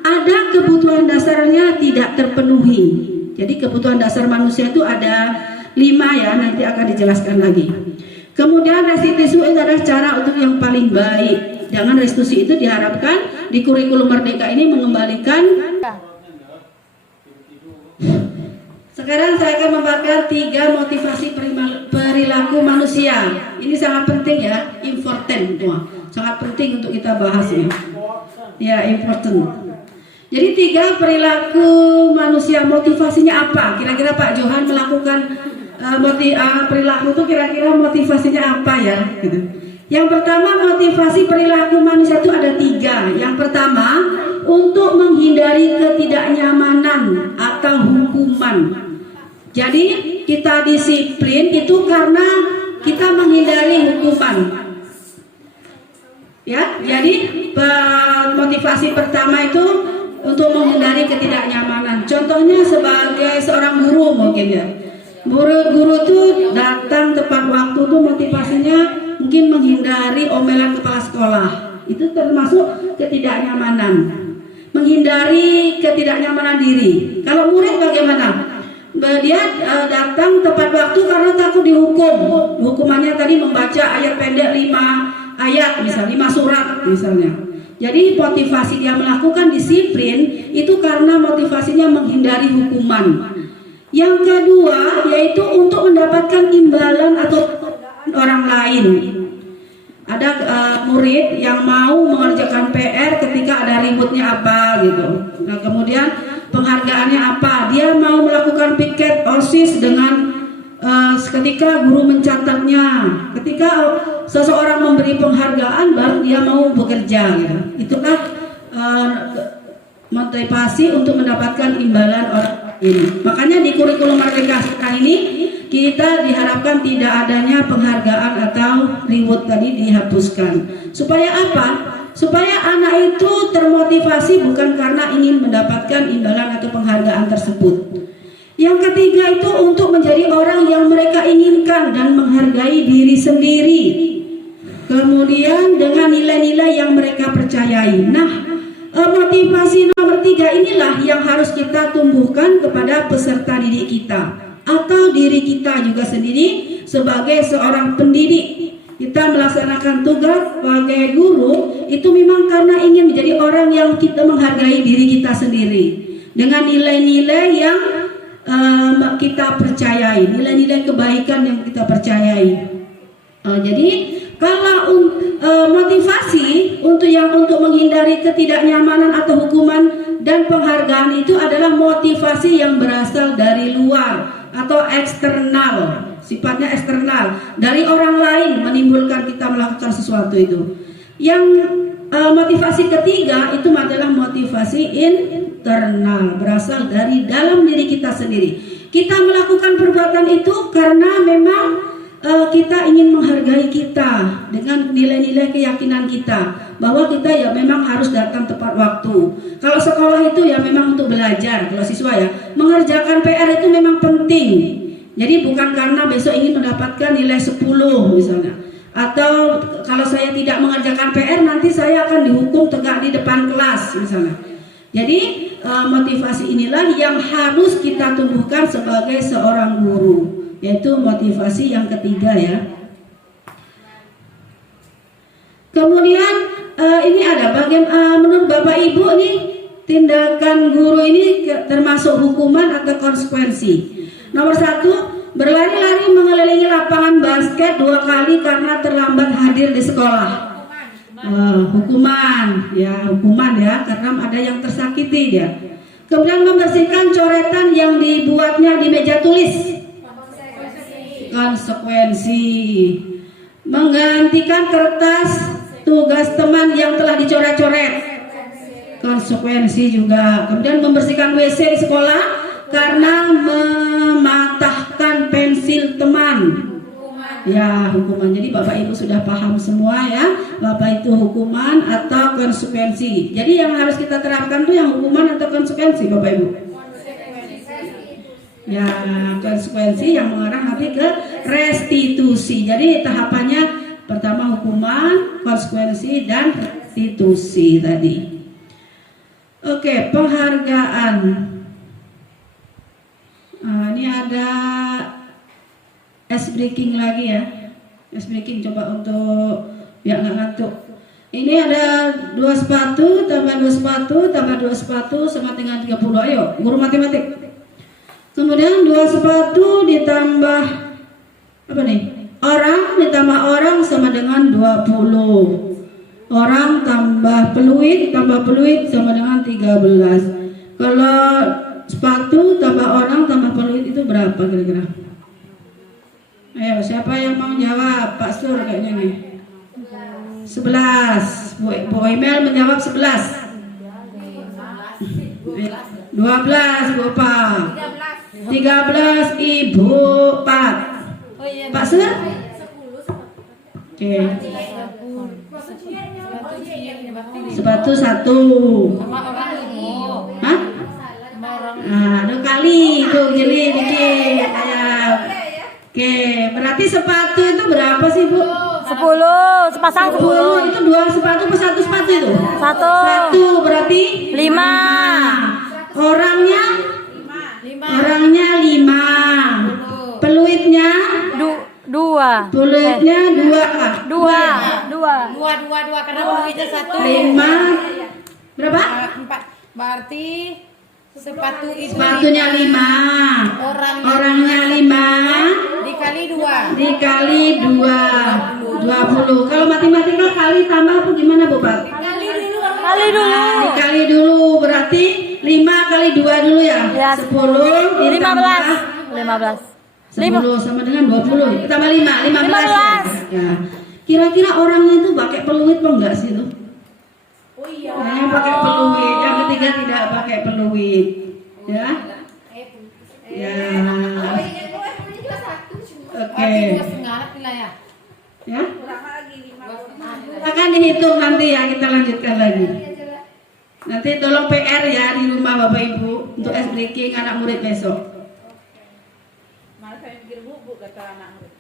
ada kebutuhan dasarnya tidak terpenuhi. Jadi kebutuhan dasar manusia itu ada 5 ya, nanti akan dijelaskan lagi. Kemudian restitusi itu adalah cara untuk yang paling baik. Jangan restitusi itu diharapkan di kurikulum Merdeka ini mengembalikan. Sekarang saya akan membahas 3 motivasi perilaku manusia. Ini sangat penting ya, important. Wah, sangat penting untuk kita bahas ya. Ya, important. Jadi 3 perilaku manusia, motivasinya apa? Kira-kira Pak Johan melakukan perilaku itu kira-kira motivasinya apa ya? Gitu. Yang pertama, motivasi perilaku manusia itu ada 3. Yang pertama, untuk menghindari ketidaknyamanan atau hukuman. Jadi kita disiplin itu karena kita menghindari hukuman. Ya, jadi motivasi pertama itu untuk menghindari ketidaknyamanan. Contohnya sebagai seorang guru mungkin ya. Guru tuh datang tepat waktu tuh motivasinya mungkin menghindari omelan kepala sekolah. Itu termasuk ketidaknyamanan. Menghindari ketidaknyamanan diri. Kalau murid bagaimana? Dia datang tepat waktu karena takut dihukum. Hukumannya tadi membaca ayat pendek 5 ayat misalnya, 5 surat misalnya. Jadi motivasi dia melakukan disiplin itu karena motivasinya menghindari hukuman. Yang kedua yaitu untuk mendapatkan imbalan atau orang lain. Ada murid yang mau mengerjakan PR ketika ada ributnya apa gitu. Nah kemudian penghargaannya apa? Dia mau melakukan piket OSIS dengan ketika guru mencatatnya. Ketika seseorang memberi penghargaan baru dia mau bekerja gitu. Itulah motivasi untuk mendapatkan imbalan orang ini. Makanya di kurikulum Merdeka sekarang ini kita diharapkan tidak adanya penghargaan atau reward tadi dihapuskan. Supaya apa? Supaya anak itu termotivasi bukan karena ingin mendapatkan imbalan atau penghargaan tersebut. Yang ketiga itu untuk menjadi orang yang mereka inginkan dan menghargai diri sendiri. Kemudian dengan nilai-nilai yang mereka percayai. Nah, motivasi nomor 3 inilah yang harus kita tumbuhkan kepada peserta didik kita atau diri kita juga sendiri sebagai seorang pendidik. Kita melaksanakan tugas sebagai guru itu memang karena ingin menjadi orang yang kita menghargai diri kita sendiri dengan nilai-nilai yang kita percayai, nilai-nilai kebaikan yang kita percayai. Jadi kalau motivasi untuk menghindari ketidaknyamanan atau hukuman dan penghargaan itu adalah motivasi yang berasal dari luar atau eksternal, sifatnya eksternal dari orang lain menimbulkan kita melakukan sesuatu itu. Yang motivasi ketiga itu adalah motivasi internal, berasal dari dalam diri kita sendiri. Kita melakukan perbuatan itu karena memang kita ingin menghargai kita dengan nilai-nilai keyakinan kita bahwa kita ya memang harus datang tepat waktu. Kalau sekolah itu ya memang untuk belajar, kalau siswa ya mengerjakan PR itu memang penting. Jadi bukan karena besok ingin mendapatkan nilai 10 misalnya, atau kalau saya tidak mengerjakan PR nanti saya akan dihukum tegak di depan kelas misalnya. Jadi motivasi inilah yang harus kita tumbuhkan sebagai seorang guru. Yaitu motivasi yang ketiga ya. Kemudian ini ada menurut Bapak Ibu nih tindakan guru ini termasuk hukuman atau konsekuensi. Nomor 1, berlari-lari mengelilingi lapangan basket 2 kali karena terlambat hadir di sekolah. Hukuman ya karena ada yang tersakiti dia. Kemudian membersihkan coretan yang dibuatnya di meja tulis. Konsekuensi. Menggantikan kertas tugas teman yang telah dicoret-coret. konsekuensi juga. Kemudian membersihkan WC di sekolah karena mematahkan pensil teman. Ya, hukuman. Jadi Bapak Ibu sudah paham semua ya, Bapak itu hukuman atau konsekuensi. Jadi yang harus kita terapkan tuh yang hukuman atau konsekuensi, Bapak Ibu? Ya, konsekuensi yang mengarah nanti ke restitusi. Jadi tahapannya pertama hukuman, konsekuensi, dan restitusi tadi. Oke, penghargaan. Nah, ini ada ice breaking lagi ya. Ice breaking coba untuk biar nggak ngantuk. Ini ada 2 sepatu tambah 2 sepatu tambah 2 sepatu sama dengan 30. Ayo, guru matematik. Kemudian 2 sepatu ditambah apa nih? Orang ditambah orang sama dengan 20. Orang tambah peluit sama dengan 13. Kalau sepatu tambah orang tambah peluit itu berapa kira-kira? Ayo, siapa yang mau jawab? Pak Sur kayaknya nih. 11. Bu Emel menjawab 11. 12 Bu Pak. 13 Ibu Pak. Pak Sur? Oke. Sepatu 1. Hah? Nah, 2 kali itu jadi dikit. Oke, berarti sepatu itu berapa sih Bu? 10, sepasang 10. Itu 2 sepatu per 1 sepatu itu? 1 berarti 5. Orangnya 5. Peluitnya 2. Peluitnya 2 karena peluitnya 1. 5. Berapa? 4. Berarti sepatu itu Sepatunya 5. Orangnya 5 dikali 2 20. Kalau matematika kali tambah apa gimana Bu Pak? Dikali dulu berarti 5 kali 2 dulu ya? Ya, 10 15. 10 sama dengan 20 tambah 15 ya. Kira-kira orangnya itu pakai peluit apa enggak sih itu? Yang pakai peluit, yang ketiga tidak pakai peluit ya. Ya. Oke. Ya. Akan dihitung nanti ya, kita lanjutkan lagi. Nanti tolong PR ya di rumah Bapak Ibu untuk ice breaking anak murid besok.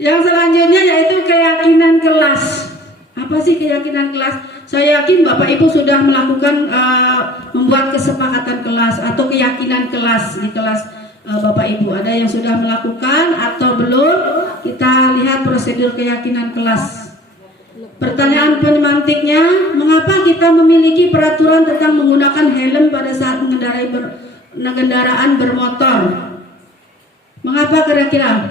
Yang selanjutnya yaitu keyakinan kelas. Apa sih keyakinan kelas? Saya yakin Bapak Ibu sudah melakukan membuat kesepakatan kelas atau keyakinan kelas di kelas Bapak Ibu. Ada yang sudah melakukan atau belum? Kita lihat prosedur keyakinan kelas. Pertanyaan pemantiknya, mengapa kita memiliki peraturan tentang menggunakan helm pada saat mengendarai kendaraan bermotor? Mengapa kira-kira?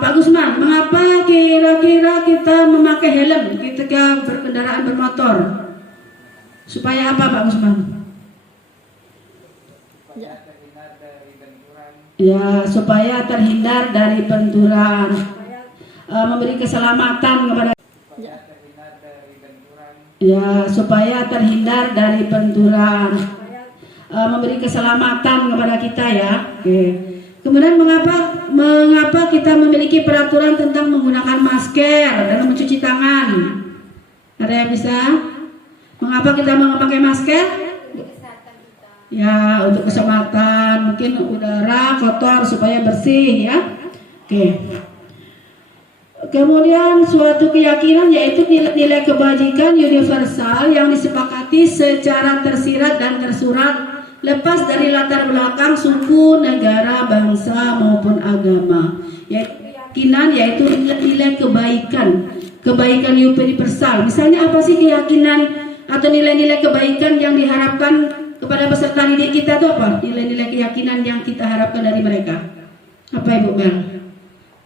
Pak Gusman, mengapa kira-kira kita memakai helm ketika berkendaraan bermotor? Supaya apa Pak Gusman? Ya, supaya terhindar dari benturan, memberi keselamatan kepada. Ya, supaya terhindar dari benturan, memberi keselamatan kepada kita ya. Oke. Kemudian mengapa kita memiliki peraturan tentang menggunakan masker dan mencuci tangan? Ada yang bisa? Mengapa kita memakai masker? Ya, untuk keselamatan, mungkin udara kotor supaya bersih ya. Oke. Kemudian suatu keyakinan yaitu nilai kebajikan universal yang disepakati secara tersirat dan tersurat lepas dari latar belakang suku, negara, bangsa maupun agama. Keyakinan yaitu nilai kebaikan universal. Misalnya apa sih keyakinan atau nilai-nilai kebaikan yang diharapkan kepada peserta didik kita itu apa? Nilai-nilai keyakinan yang kita harapkan dari mereka. Apa Ibu Bang?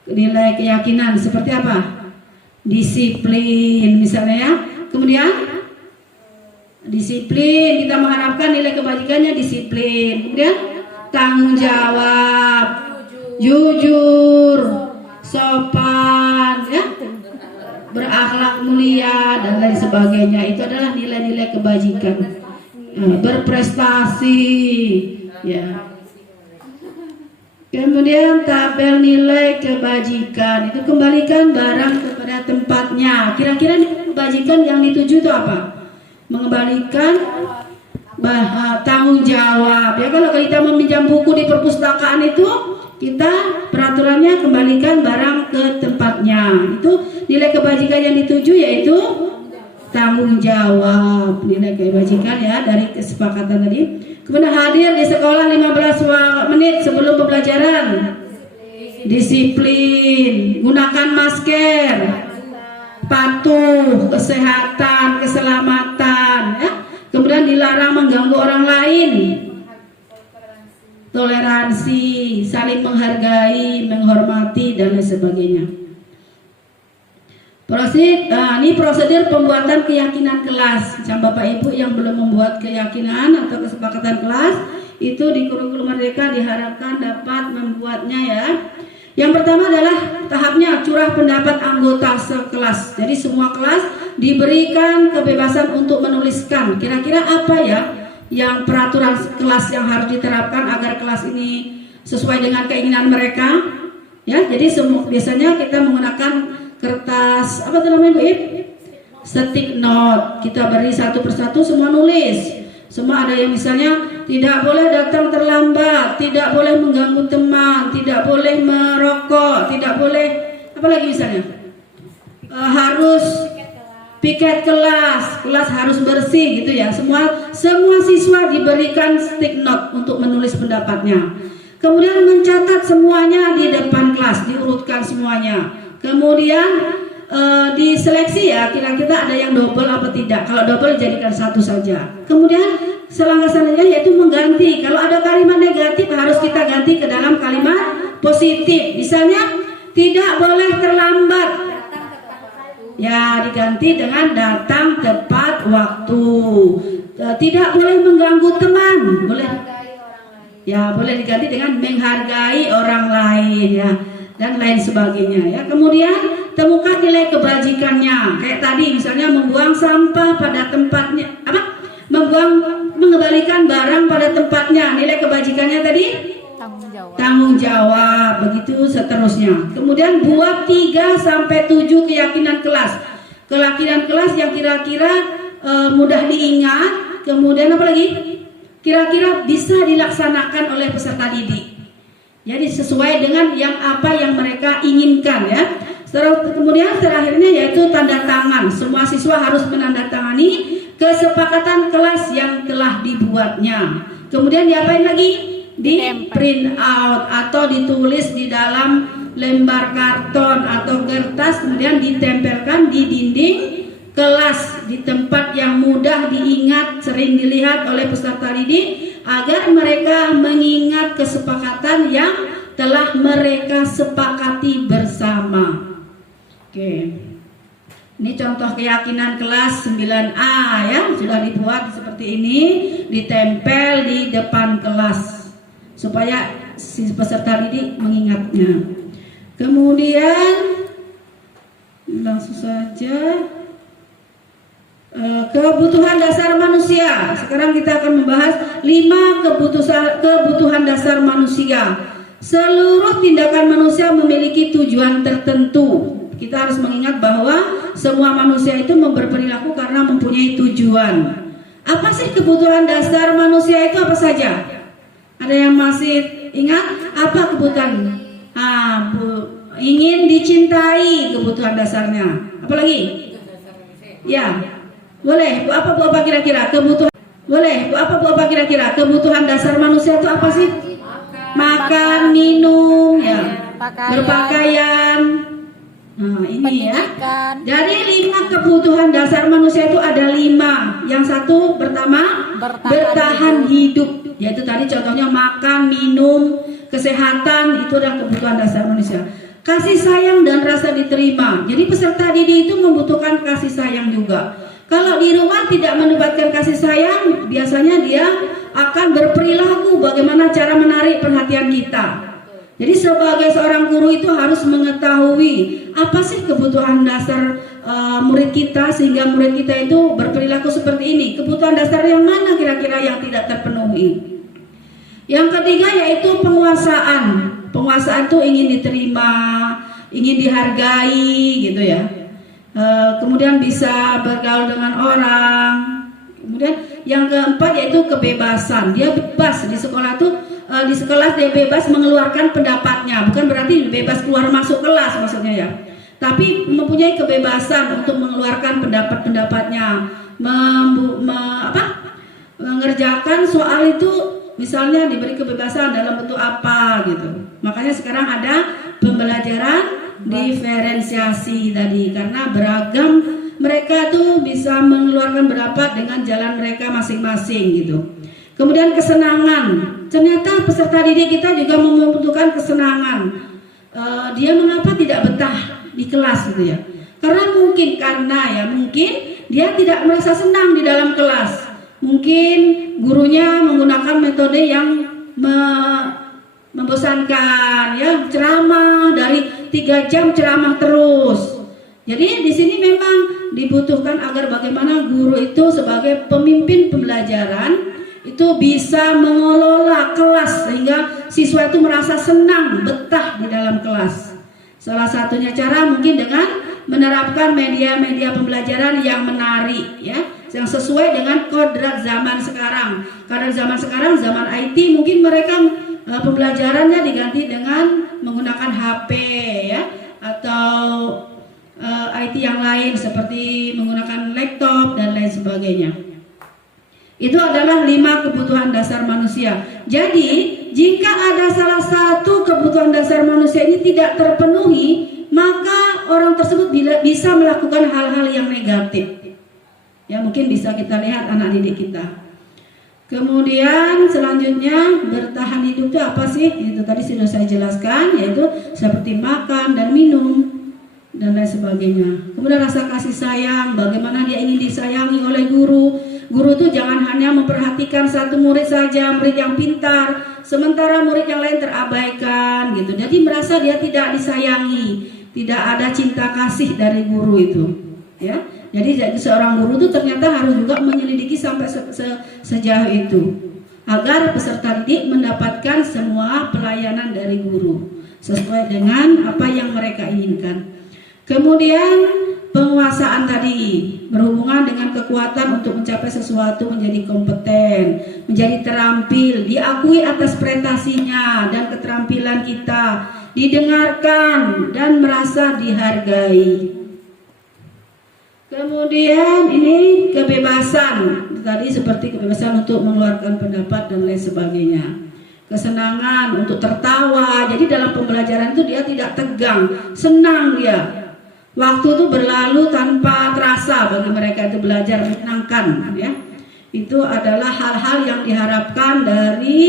Nilai keyakinan seperti apa? Disiplin misalnya ya. Kemudian disiplin, kita mengharapkan nilai kebajikannya disiplin. Kemudian tanggung jawab, jujur, sopan ya. berakhlak mulia dan lain sebagainya. Itu adalah nilai-nilai kebajikan. Berprestasi, ya. Kemudian tabel nilai kebajikan itu kembalikan barang kepada tempatnya. Kira-kira kebajikan yang dituju itu apa? Mengembalikan tanggung jawab. Ya, kalau kita meminjam buku di perpustakaan itu, kita peraturannya kembalikan barang ke tempatnya. Itu nilai kebajikan yang dituju, yaitu tanggung jawab. Nilai kebajikan ya dari kesepakatan tadi. Kemudian hadir di sekolah 15 menit sebelum pembelajaran. Disiplin, gunakan masker, patuh, kesehatan, keselamatan, ya. Kemudian dilarang mengganggu orang lain. Toleransi, saling menghargai, menghormati dan lain sebagainya. Ini prosedur pembuatan keyakinan kelas. Macam Bapak Ibu yang belum membuat keyakinan atau kesepakatan kelas, itu di kurikulum Merdeka diharapkan dapat membuatnya ya. Yang pertama adalah tahapnya curah pendapat anggota sekelas. Jadi semua kelas diberikan kebebasan untuk menuliskan kira-kira apa ya yang peraturan kelas yang harus diterapkan agar kelas ini sesuai dengan keinginan mereka. Ya, jadi biasanya kita menggunakan kertas apa namanya Bu Ip? Stick note. Kita beri satu persatu semua nulis. Semua ada yang misalnya tidak boleh datang terlambat, tidak boleh mengganggu teman, tidak boleh merokok, tidak boleh apa lagi misalnya harus piket kelas harus bersih gitu ya. Semua siswa diberikan stick note untuk menulis pendapatnya. Kemudian mencatat semuanya di depan kelas, diurutkan semuanya. Kemudian diseleksi ya, kira-kira ada yang double apa tidak. Kalau double jadikan satu saja. Kemudian selangkah selanjutnya yaitu mengganti. Kalau ada kalimat negatif harus kita ganti ke dalam kalimat positif. Misalnya tidak boleh terlambat. Ya, diganti dengan datang tepat waktu. Tidak boleh mengganggu teman. Boleh. Ya, boleh diganti dengan menghargai orang lain ya. Dan lain sebagainya ya. Kemudian temukan nilai kebajikannya. Kayak tadi misalnya membuang sampah pada tempatnya, mengembalikan barang pada tempatnya. Nilai kebajikannya tadi tanggung jawab, begitu seterusnya. Kemudian buat 3 sampai 7 keyakinan kelas. Keyakinan kelas yang kira-kira mudah diingat. Kemudian apa lagi? Kira-kira bisa dilaksanakan oleh peserta didik. Jadi sesuai dengan apa yang mereka inginkan ya. Kemudian terakhirnya yaitu tanda tangan. Semua siswa harus menandatangani kesepakatan kelas yang telah dibuatnya. Kemudian diapain lagi? Di print out atau ditulis di dalam lembar karton atau kertas, kemudian ditempelkan di dinding kelas di tempat yang mudah diingat, sering dilihat oleh peserta didik, agar mereka mengingat kesepakatan yang telah mereka sepakati bersama. Oke. Ini contoh keyakinan kelas 9A ya, sudah dibuat seperti ini, ditempel di depan kelas supaya si peserta didik mengingatnya. Kemudian langsung saja kebutuhan dasar manusia. Sekarang kita akan membahas 5 kebutuhan dasar manusia. Seluruh tindakan manusia memiliki tujuan tertentu. Kita harus mengingat bahwa semua manusia itu berperilaku karena mempunyai tujuan. Apa sih kebutuhan dasar manusia itu apa saja? Ada yang masih ingat apa kebutuhan? Ingin dicintai, kebutuhan dasarnya. Apa lagi? Ya. Boleh, apa kira-kira kebutuhan? Boleh, apa kira-kira kebutuhan dasar manusia itu apa sih? Makan, minum, ya, berpakaian. Nah, ini ya. Jadi 5 kebutuhan dasar manusia itu ada 5. Yang satu pertama bertahan hidup. Yaitu tadi contohnya makan, minum, kesehatan, itu adalah kebutuhan dasar manusia. Kasih sayang dan rasa diterima. Jadi peserta didik itu membutuhkan kasih sayang juga. Kalau di rumah tidak mendapatkan kasih sayang, biasanya dia akan berperilaku bagaimana cara menarik perhatian kita. Jadi sebagai seorang guru itu harus mengetahui apa sih kebutuhan dasar murid kita, sehingga murid kita itu berperilaku seperti ini. Kebutuhan dasar yang mana kira-kira yang tidak terpenuhi? Yang ketiga yaitu penguasaan. Penguasaan itu ingin diterima, ingin dihargai gitu ya. Kemudian bisa bergaul dengan orang. Kemudian yang keempat yaitu kebebasan. Dia bebas di sekolah tuh, di sekolah dia bebas mengeluarkan pendapatnya. Bukan berarti bebas keluar masuk kelas maksudnya ya. Tapi mempunyai kebebasan untuk mengeluarkan pendapat-pendapatnya, mengerjakan soal itu misalnya diberi kebebasan dalam bentuk apa gitu. Makanya sekarang ada pembelajaran diferensiasi tadi, karena beragam mereka tuh bisa mengeluarkan pendapat dengan jalan mereka masing-masing gitu. Kemudian kesenangan, ternyata peserta didik kita juga membutuhkan kesenangan. Dia mengapa tidak betah di kelas gitu ya? Karena mungkin dia tidak merasa senang di dalam kelas. Mungkin gurunya menggunakan metode yang membosankan, ya, ceramah dari 3 jam ceramah terus. Jadi di sini memang dibutuhkan agar bagaimana guru itu sebagai pemimpin pembelajaran itu bisa mengelola kelas sehingga siswa itu merasa senang, betah di dalam kelas. Salah satunya cara mungkin dengan menerapkan media-media pembelajaran yang menarik, ya, yang sesuai dengan kodrat zaman sekarang. Karena zaman sekarang zaman IT, mungkin mereka pembelajarannya diganti dengan menggunakan HP, ya, atau IT yang lain seperti menggunakan laptop dan lain sebagainya. Itu adalah 5 kebutuhan dasar manusia. Jadi jika ada salah satu kebutuhan dasar manusia ini tidak terpenuhi, maka orang tersebut bisa melakukan hal-hal yang negatif. Ya, mungkin bisa kita lihat anak didik kita. Kemudian selanjutnya bertahan hidup itu apa sih? Itu tadi sudah saya jelaskan, yaitu seperti makan dan minum dan lain sebagainya. Kemudian rasa kasih sayang, bagaimana dia ingin disayangi oleh guru. Guru itu jangan hanya memperhatikan satu murid saja, murid yang pintar, sementara murid yang lain terabaikan gitu. Jadi merasa dia tidak disayangi, tidak ada cinta kasih dari guru itu, ya. Jadi seorang guru itu ternyata harus juga menyelidiki sampai sejauh itu agar peserta didik mendapatkan semua pelayanan dari guru sesuai dengan apa yang mereka inginkan. Kemudian penguasaan tadi berhubungan dengan kekuatan untuk mencapai sesuatu, menjadi kompeten, menjadi terampil, diakui atas prestasinya dan keterampilan kita, didengarkan dan merasa dihargai. Kemudian ini kebebasan, tadi seperti kebebasan untuk mengeluarkan pendapat dan lain sebagainya. Kesenangan untuk tertawa, jadi dalam pembelajaran itu dia tidak tegang, senang dia. Waktu itu berlalu tanpa terasa bagi mereka itu belajar menyenangkan, ya. Itu adalah hal-hal yang diharapkan dari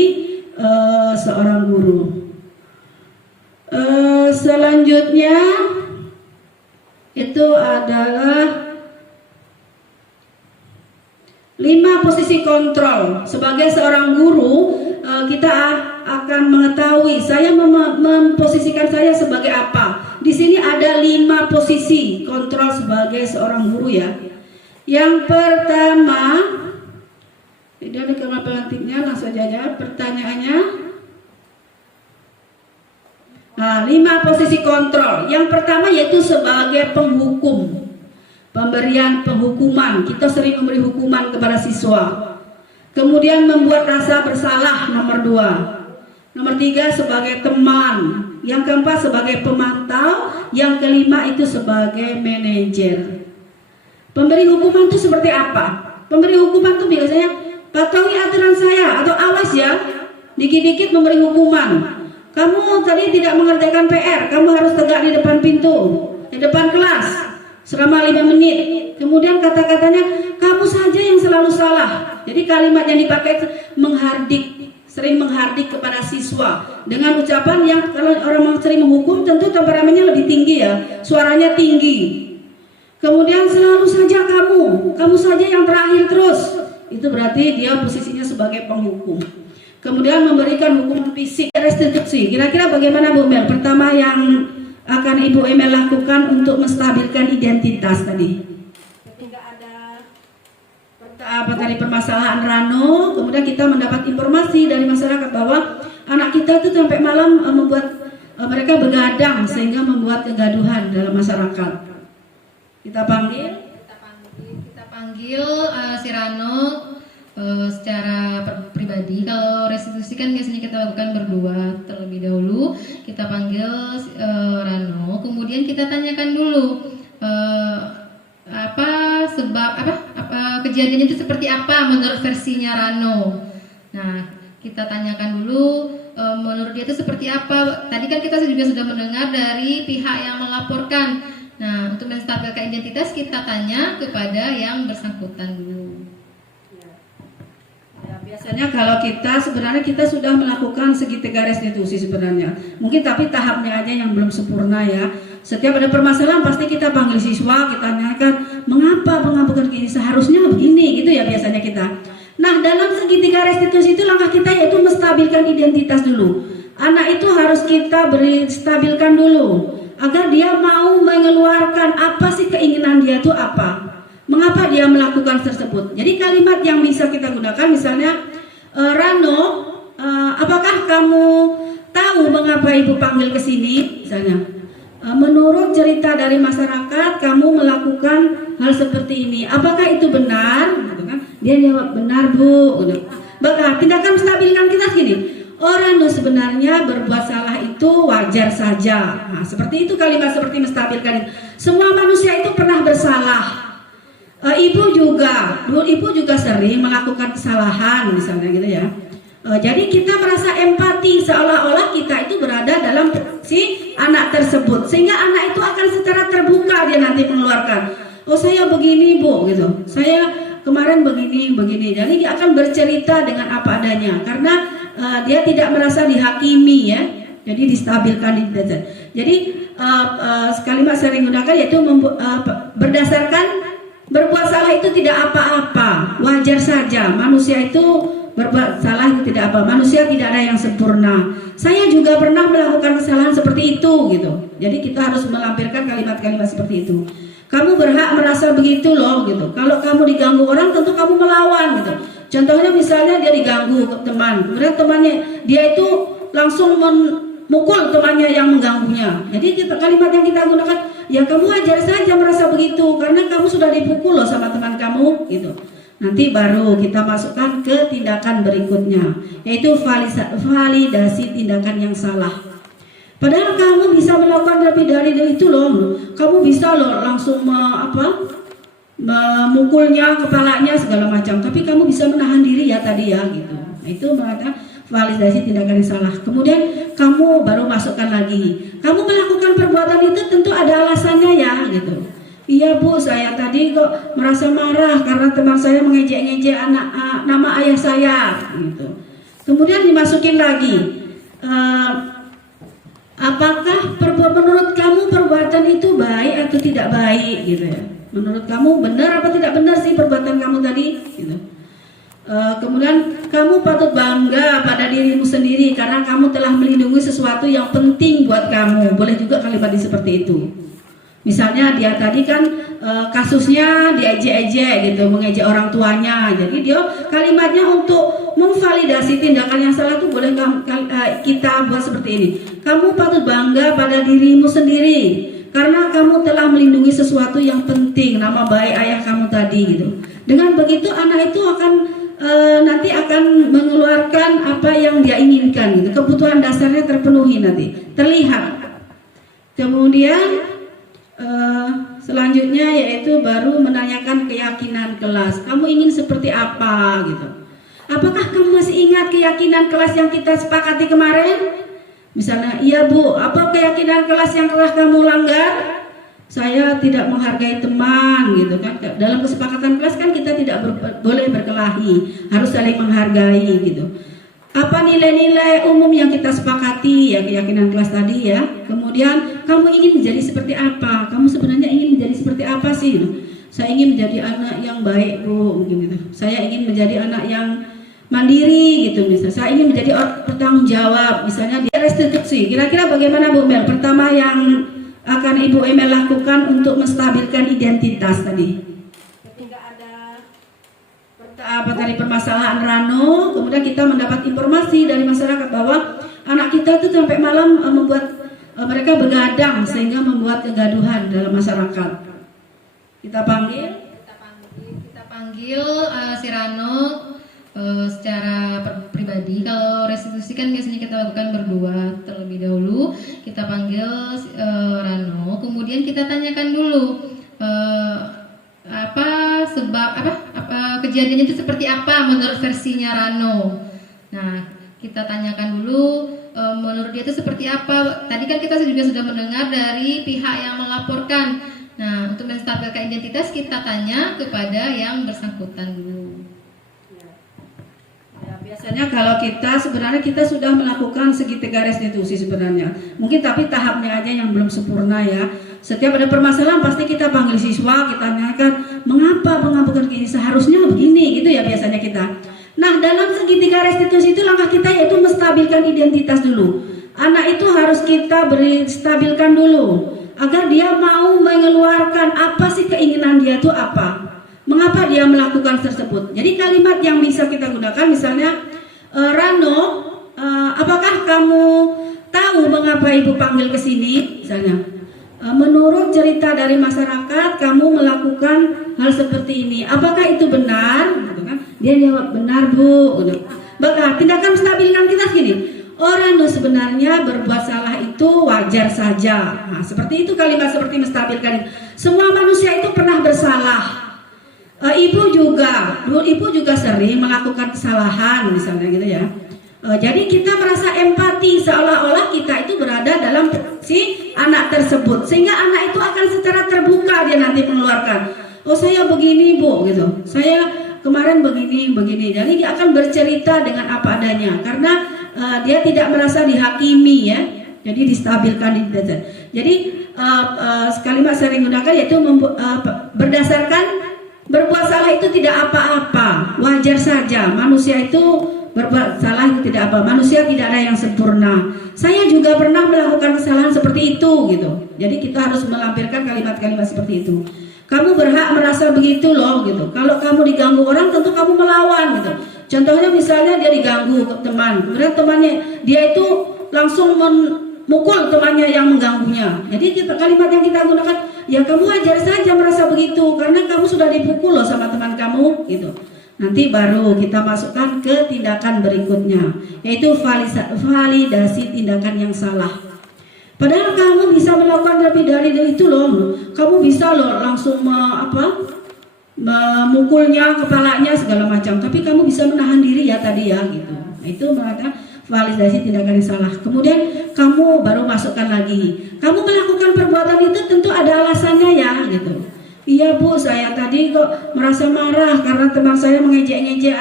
seorang guru. Selanjutnya itu adalah 5 posisi kontrol. Sebagai seorang guru, kita akan mengetahui saya memposisikan saya sebagai apa. Di sini ada 5 posisi kontrol sebagai seorang guru, ya. Yang pertama, tidak ada kamar pelantiknya, langsung saja pertanyaannya. Nah, 5 posisi kontrol. Yang pertama yaitu sebagai penghukum. Pemberian penghukuman, kita sering memberi hukuman kepada siswa. Kemudian membuat rasa bersalah, nomor 2. Nomor 3 sebagai teman. Yang keempat sebagai pemantau. Yang kelima itu sebagai manajer. Pemberi hukuman itu seperti apa? Pemberi hukuman itu biasanya patuhi aturan saya atau awas ya, dikit-dikit memberi hukuman. Kamu tadi tidak mengerjakan PR, kamu harus tegak di depan pintu, di depan kelas selama 5 menit. Kemudian kata-katanya, kamu saja yang selalu salah. Jadi kalimat yang dipakai menghardik, sering menghardik kepada siswa dengan ucapan yang kalau orang sering menghukum tentu temperamennya lebih tinggi, ya, suaranya tinggi. Kemudian selalu saja kamu saja yang terakhir terus. Itu berarti dia posisinya sebagai penghukum. Kemudian memberikan hukuman fisik, restitusi. Kira-kira bagaimana Bu Mel? Pertama yang akan Ibu Emel lakukan untuk menstabilkan identitas tadi. Ketika ada Apa tadi permasalahan Rano, kemudian kita mendapat informasi dari masyarakat bahwa anak kita itu sampai malam membuat mereka begadang sehingga membuat kegaduhan dalam masyarakat. Kita panggil si Rano secara pribadi. Kalau restitusi kan biasanya kita lakukan berdua terlebih dahulu. Kita panggil Rano, kemudian kita tanyakan dulu kejadiannya itu seperti apa menurut versinya Rano. Nah, kita tanyakan dulu menurut dia itu seperti apa. Tadi kan kita juga sudah mendengar dari pihak yang melaporkan. Nah, untuk menstabilkan identitas kita tanya kepada yang bersangkutan dulu. Ya, biasanya kalau sebenarnya kita sudah melakukan segitiga restitusi sebenarnya. Mungkin tapi tahapnya aja yang belum sempurna ya. Setiap ada permasalahan pasti kita panggil siswa, kita tanyakan mengapa pengampunan ini seharusnya begini gitu ya biasanya kita. Nah, dalam segitiga restitusi itu langkah kita yaitu menstabilkan identitas dulu. Anak itu harus kita stabilkan dulu agar dia mau mengeluarkan apa sih keinginan dia itu apa. Mengapa dia melakukan tersebut. Jadi kalimat yang bisa kita gunakan misalnya Rano, apakah kamu tahu mengapa ibu panggil ke sini misalnya. Menurut cerita dari masyarakat kamu melakukan hal seperti ini. Apakah itu benar? Dia jawab benar Bu. Maka tindakan menstabilkan kita gini. Orang sebenarnya berbuat salah itu wajar saja. Nah, seperti itu kalimat seperti menstabilkan. Semua manusia itu pernah bersalah. Ibu juga sering melakukan kesalahan misalnya gitu ya. Jadi kita merasa empati seolah-olah kita itu berada dalam posisi anak tersebut, sehingga anak itu akan secara terbuka dia nanti mengeluarkan, oh saya begini Bu gitu, saya kemarin begini. Jadi dia akan bercerita dengan apa adanya karena dia tidak merasa dihakimi ya. Jadi distabilkan identitas. Jadi kalimat sering gunakan yaitu berdasarkan berbuat salah itu tidak apa-apa, wajar saja. Manusia itu berbuat salah itu tidak apa. Manusia tidak ada yang sempurna. Saya juga pernah melakukan kesalahan seperti itu gitu. Jadi kita harus melampirkan kalimat-kalimat seperti itu. Kamu berhak merasa begitu loh gitu. Kalau kamu diganggu orang tentu kamu melawan gitu. Contohnya misalnya dia diganggu teman, kemudian temannya dia itu langsung memukul temannya yang mengganggunya. Jadi kalimat yang kita gunakan, ya kamu wajar saja merasa begitu karena kamu sudah dipukul loh sama teman kamu gitu. Nanti baru kita masukkan ke tindakan berikutnya, yaitu validasi tindakan yang salah. Padahal kamu bisa melakukan lebih dari itu loh. Kamu bisa loh langsung memukulnya kepalanya segala macam. Tapi kamu bisa menahan diri ya tadi ya gitu. Nah, itu mengatakan validasi tindakan yang salah. Kemudian kamu baru masukkan lagi. Kamu melakukan perbuatan itu tentu ada alasannya ya gitu. Iya Bu, saya tadi kok merasa marah karena teman saya mengejek-ngejek nama ayah saya gitu. Kemudian dimasukin lagi. Apakah menurut kamu perbuatan itu baik atau tidak baik gitu ya? Menurut kamu benar apa tidak benar sih perbuatan kamu tadi gitu. Kemudian kamu patut bangga pada dirimu sendiri karena kamu telah melindungi sesuatu yang penting buat kamu. Boleh juga kalimat seperti itu. Misalnya dia tadi kan kasusnya diejek-ejek gitu, mengejek orang tuanya. Jadi dia kalimatnya untuk memvalidasi tindakan yang salah itu boleh kita buat seperti ini. Kamu patut bangga pada dirimu sendiri karena kamu telah melindungi sesuatu yang penting, nama baik ayah kamu tadi gitu. Dengan begitu anak itu akan nanti akan mengeluarkan apa yang dia inginkan gitu. Kebutuhan dasarnya terpenuhi nanti, terlihat. Kemudian selanjutnya yaitu baru menanyakan keyakinan kelas. Kamu ingin seperti apa gitu? Apakah kamu masih ingat keyakinan kelas yang kita sepakati kemarin? Misalnya, iya Bu, apa keyakinan kelas yang telah kamu langgar? Saya tidak menghargai teman gitu kan. Dalam kesepakatan kelas kan kita tidak boleh berkelahi, harus saling menghargai gitu. Apa nilai-nilai umum yang kita sepakati ya, keyakinan kelas tadi ya. Kemudian kamu ingin menjadi seperti apa? Kamu sebenarnya ingin menjadi seperti apa sih? Saya ingin menjadi anak yang baik Bu, mungkin gitu. Saya ingin menjadi anak yang mandiri gitu misalnya. Saya ingin menjadi orang bertanggung jawab, misalnya di restitusi. Kira-kira bagaimana Bu Mel? Pertama yang akan Ibu Emel lakukan untuk menstabilkan identitas tadi. Ketika ada Apa tadi permasalahan Rano, kemudian kita mendapat informasi dari masyarakat bahwa anak kita itu sampai malam membuat mereka begadang sehingga membuat kegaduhan dalam masyarakat. Kita panggil si Rano secara pribadi. Kalau restitusi kan biasanya kita lakukan berdua terlebih dahulu. Kita panggil Rano, kemudian kita tanyakan dulu kejadiannya itu seperti apa menurut versinya Rano. Nah, kita tanyakan dulu menurut dia itu seperti apa. Tadi kan kita juga sudah mendengar dari pihak yang melaporkan. Nah, untuk menstabilkan identitas kita tanya kepada yang bersangkutan dulu. Ya, biasanya kalau sebenarnya kita sudah melakukan segitiga restitusi sebenarnya. Mungkin tapi tahapnya aja yang belum sempurna ya. Setiap ada permasalahan pasti kita panggil siswa, kita tanyakan mengapa mengabulkan ini, seharusnya begini, gitu ya biasanya kita. Nah, dalam segitiga restitusi itu langkah kita yaitu menstabilkan identitas dulu. Anak itu harus kita beri stabilkan dulu agar dia mau mengeluarkan apa sih keinginan dia itu apa. Mengapa dia melakukan tersebut? Jadi kalimat yang bisa kita gunakan misalnya Rano, apakah kamu tahu mengapa ibu panggil ke sini? Misalnya, menurut cerita dari masyarakat kamu melakukan hal seperti ini. Apakah itu benar? Dia jawab benar Bu. Maka tindakan menstabilkan kita gini. Orang sebenarnya berbuat salah itu wajar saja. Nah, seperti itu kalimat seperti menstabilkan. Semua manusia itu pernah bersalah. Ibu juga sering melakukan kesalahan misalnya gitu ya. Jadi kita merasa empati seolah-olah kita itu berada dalam si anak tersebut, sehingga anak itu akan secara terbuka dia nanti mengeluarkan. Oh saya begini Bu gitu. Saya kemarin begini. Jadi dia akan bercerita dengan apa adanya karena dia tidak merasa dihakimi ya. Jadi distabilkan identitas. Jadi kalimat sering gunakan yaitu berdasarkan berbuat salah itu tidak apa-apa, wajar saja. Manusia itu berbuat salah itu tidak apa. Manusia tidak ada yang sempurna. Saya juga pernah melakukan kesalahan seperti itu gitu. Jadi kita harus melampirkan kalimat-kalimat seperti itu. Kamu berhak merasa begitu loh gitu. Kalau kamu diganggu orang tentu kamu melawan gitu. Contohnya misalnya dia diganggu teman, kemudian temannya dia itu langsung memukul temannya yang mengganggunya. Jadi kalimat yang kita gunakan, ya kamu wajar saja merasa begitu karena kamu sudah dipukul loh sama teman kamu gitu. Nanti baru kita masukkan ke tindakan berikutnya, yaitu validasi tindakan yang salah. Padahal kamu bisa melakukan lebih dari itu loh. Kamu bisa loh langsung memukulnya kepalanya segala macam, tapi kamu bisa menahan diri ya tadi ya gitu. Nah, itu mengatakan validasi tindakan yang salah. Kemudian kamu baru masukkan lagi, kamu melakukan perbuatan itu tentu ada alasannya ya gitu. Iya Bu, saya tadi kok merasa marah karena teman saya mengejek-ngejek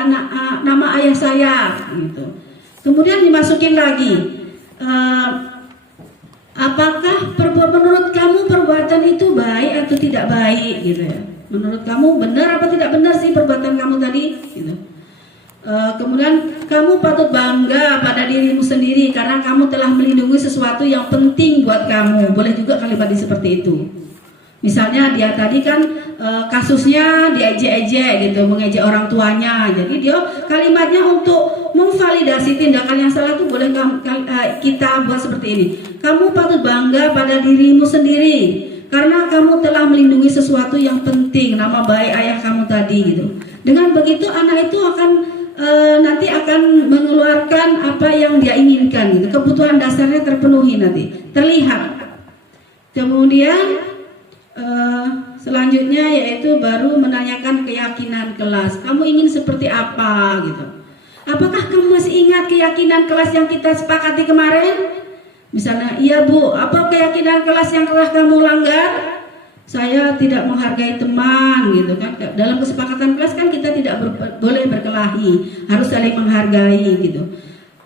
nama ayah saya gitu. Kemudian dimasukin lagi, apakah menurut kamu perbuatan itu baik atau tidak baik gitu ya. Menurut kamu benar apa tidak benar sih perbuatan kamu tadi gitu. Kemudian kamu patut bangga pada dirimu sendiri karena kamu telah melindungi sesuatu yang penting buat kamu. Boleh juga kalimat seperti itu. Misalnya dia tadi kan kasusnya diejek-ejek gitu, mengejek orang tuanya. Jadi dia kalimatnya untuk memvalidasi tindakan yang salah itu boleh kita buat seperti ini. Kamu patut bangga pada dirimu sendiri karena kamu telah melindungi sesuatu yang penting, nama baik ayah kamu tadi gitu. Dengan begitu anak itu akan nanti akan mengeluarkan apa yang dia inginkan gitu. Kebutuhan dasarnya terpenuhi nanti, terlihat. Kemudian selanjutnya yaitu baru menanyakan keyakinan kelas. Kamu ingin seperti apa gitu. Apakah kamu masih ingat keyakinan kelas yang kita sepakati kemarin? Misalnya, iya Bu, apa keyakinan kelas yang telah kamu langgar? Saya tidak menghargai teman gitu kan. Dalam kesepakatan kelas kan kita tidak boleh berkelahi, harus saling menghargai gitu.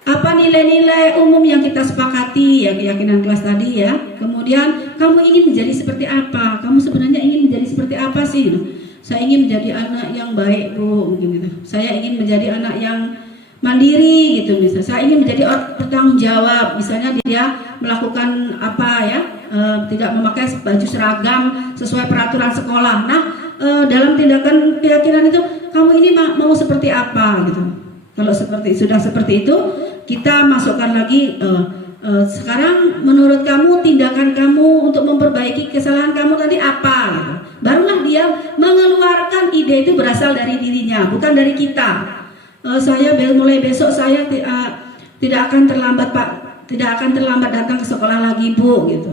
Apa nilai-nilai umum yang kita sepakati ya, keyakinan kelas tadi ya. Kemudian kamu ingin menjadi seperti apa? Kamu sebenarnya ingin menjadi seperti apa sih? Saya ingin menjadi anak yang baik Bu, mungkin gitu. Saya ingin menjadi anak yang mandiri gitu. Misalnya saya ingin menjadi orang bertanggung jawab, misalnya dia melakukan apa ya, tidak memakai baju seragam sesuai peraturan sekolah. Nah, dalam tindakan keyakinan itu kamu ini mau seperti apa gitu. Kalau sudah seperti itu, kita masukkan lagi sekarang menurut kamu tindakan kamu untuk memperbaiki kesalahan kamu tadi apa gitu. Barulah dia mengeluarkan ide itu berasal dari dirinya, bukan dari kita. Saya mulai besok saya tidak akan terlambat Pak, tidak akan terlambat datang ke sekolah lagi Bu gitu.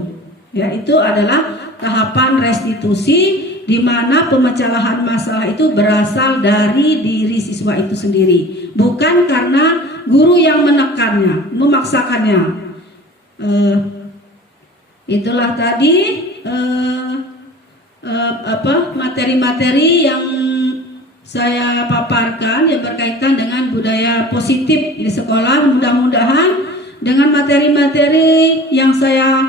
Ya, itu adalah tahapan restitusi di mana pemecahan masalah itu berasal dari diri siswa itu sendiri, bukan karena guru yang menekannya, memaksakannya. Itulah tadi materi-materi yang saya paparkan yang berkaitan dengan budaya positif di sekolah. Mudah-mudahan dengan materi-materi yang saya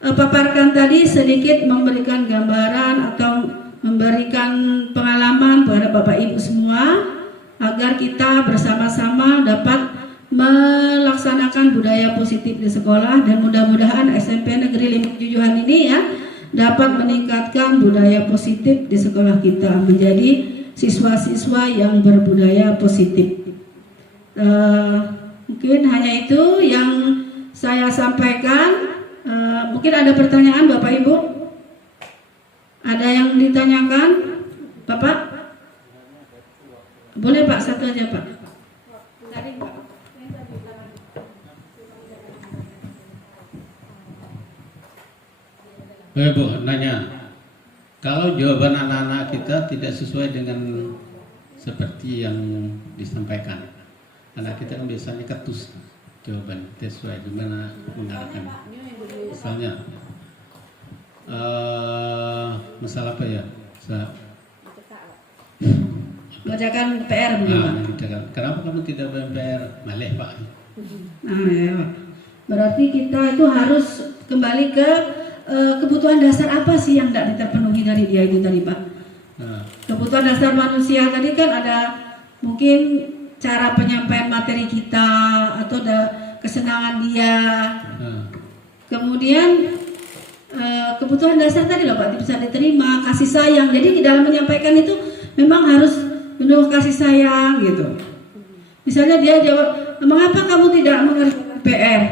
paparkan tadi sedikit memberikan gambaran atau memberikan pengalaman kepada Bapak Ibu semua, agar kita bersama-sama dapat melaksanakan budaya positif di sekolah, dan mudah-mudahan SMP Negeri 5 Jujuhan ini ya dapat meningkatkan budaya positif di sekolah kita menjadi siswa-siswa yang berbudaya positif. Mungkin hanya itu yang saya sampaikan. Mungkin ada pertanyaan Bapak Ibu? Ada yang ditanyakan Bapak? Boleh Pak, satu aja Pak. Bu, nanya, kalau jawaban anak-anak kita tidak sesuai dengan seperti yang disampaikan, anak kita kan biasanya ketus jawaban, tidak sesuai gimana mengarahkan. Misalnya masalah apa ya? Bacakan PR kenapa kamu tidak PR? Maleh Pak. Nah, ya, Pak. Berarti kita itu harus kembali ke kebutuhan dasar apa sih yang tidak terpenuhi dari dia itu tadi Pak. Kebutuhan dasar manusia tadi kan ada mungkin cara penyampaian materi kita atau kesenangan dia. Kemudian kebutuhan dasar tadi loh Pak, bisa diterima, kasih sayang. Jadi di dalam menyampaikan itu memang harus penuh kasih sayang gitu. Misalnya dia jawab, mengapa kamu tidak mengerjakan PR?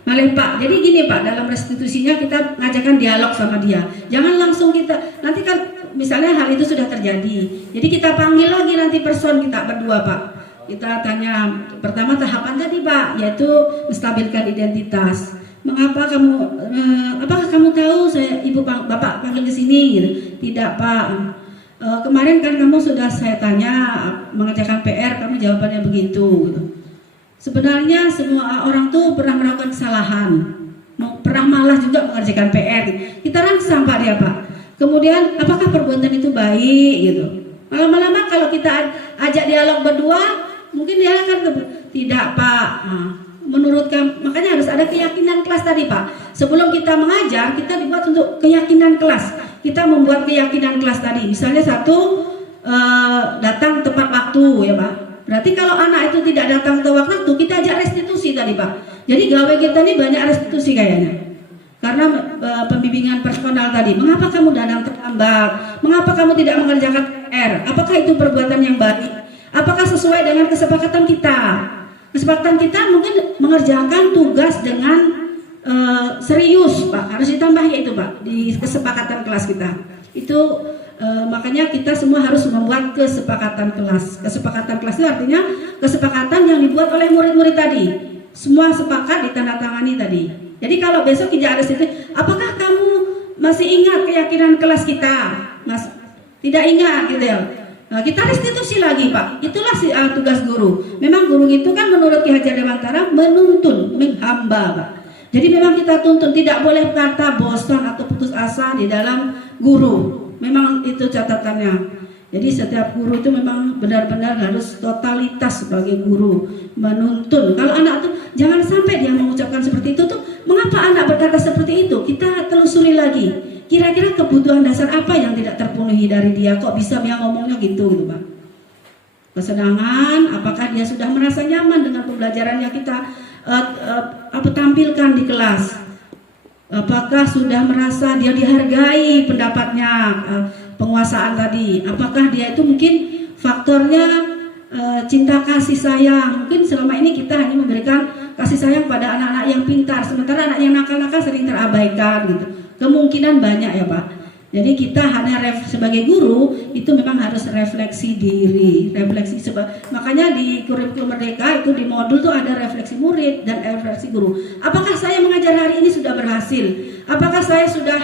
Malih Pak. Jadi gini Pak, dalam restitusinya kita ngajakan dialog sama dia. Jangan langsung kita, nanti kan misalnya hal itu sudah terjadi. Jadi kita panggil lagi nanti person kita berdua Pak. Kita tanya pertama tahapan tadi Pak, yaitu menstabilkan identitas. Mengapa kamu, apakah kamu tahu saya ibu bapak panggil ke sini? Gitu. Tidak Pak. Kemarin kan kamu sudah saya tanya mengerjakan PR, kamu jawabannya begitu. Gitu. Sebenarnya semua orang tuh pernah melakukan kesalahan, pernah malah juga mengerjakan PR. Kita rangsang Pak dia Pak. Kemudian apakah perbuatan itu baik gitu? Lama-lama kalau kita ajak dialog berdua, mungkin dia akan tidak Pak. Menurut kamu, makanya harus ada keyakinan kelas tadi Pak. Sebelum kita mengajar, kita dibuat untuk keyakinan kelas. Kita membuat keyakinan kelas tadi. Misalnya satu, datang tepat waktu ya Pak. Berarti kalau anak itu tidak datang tepat waktu, kita ajak restitusi tadi Pak. Jadi gawe kita ini banyak restitusi kayaknya. Karena pembimbingan personal tadi, mengapa kamu datang terlambat? Mengapa kamu tidak mengerjakan PR? Apakah itu perbuatan yang baik? Apakah sesuai dengan kesepakatan kita? Kesepakatan kita mungkin mengerjakan tugas dengan serius Pak, harus ditambah ya itu Pak di kesepakatan kelas kita. Itu makanya kita semua harus membuat kesepakatan kelas. Kesepakatan kelas itu artinya kesepakatan yang dibuat oleh murid-murid tadi. Semua sepakat ditandatangani tadi. Jadi kalau besok tidak ada situ, apakah kamu masih ingat keyakinan kelas kita? Mas, tidak ingat gitu ya. Nah, kita restitusi lagi Pak. Itulah tugas guru. Memang guru itu kan menurut Ki Hajar Dewantara menuntun, menghamba Pak. Jadi memang kita tuntun, tidak boleh kata bosan atau putus asa di dalam guru. Memang itu catatannya. Jadi setiap guru itu memang benar-benar harus totalitas sebagai guru, menuntun. Kalau anak tuh jangan sampai dia mengucapkan seperti itu tuh, mengapa anak berkata seperti itu? Kita telusuri lagi. Kira-kira kebutuhan dasar apa yang tidak terpenuhi dari dia? Kok bisa dia ngomongnya gitu Pak? kesenangan, apakah dia sudah merasa nyaman dengan pembelajaran yang kita tampilkan di kelas, apakah sudah merasa dia dihargai pendapatnya, penguasaan tadi, apakah dia itu mungkin faktornya cinta kasih sayang. Mungkin selama ini kita hanya memberikan kasih sayang pada anak-anak yang pintar, sementara anak yang nakal-nakal sering terabaikan gitu. Kemungkinan banyak ya Pak. Jadi kita hanya sebagai guru itu memang harus refleksi diri, makanya di kurikulum Merdeka itu di modul tuh ada refleksi murid dan refleksi guru. Apakah saya mengajar hari ini sudah berhasil? Apakah saya sudah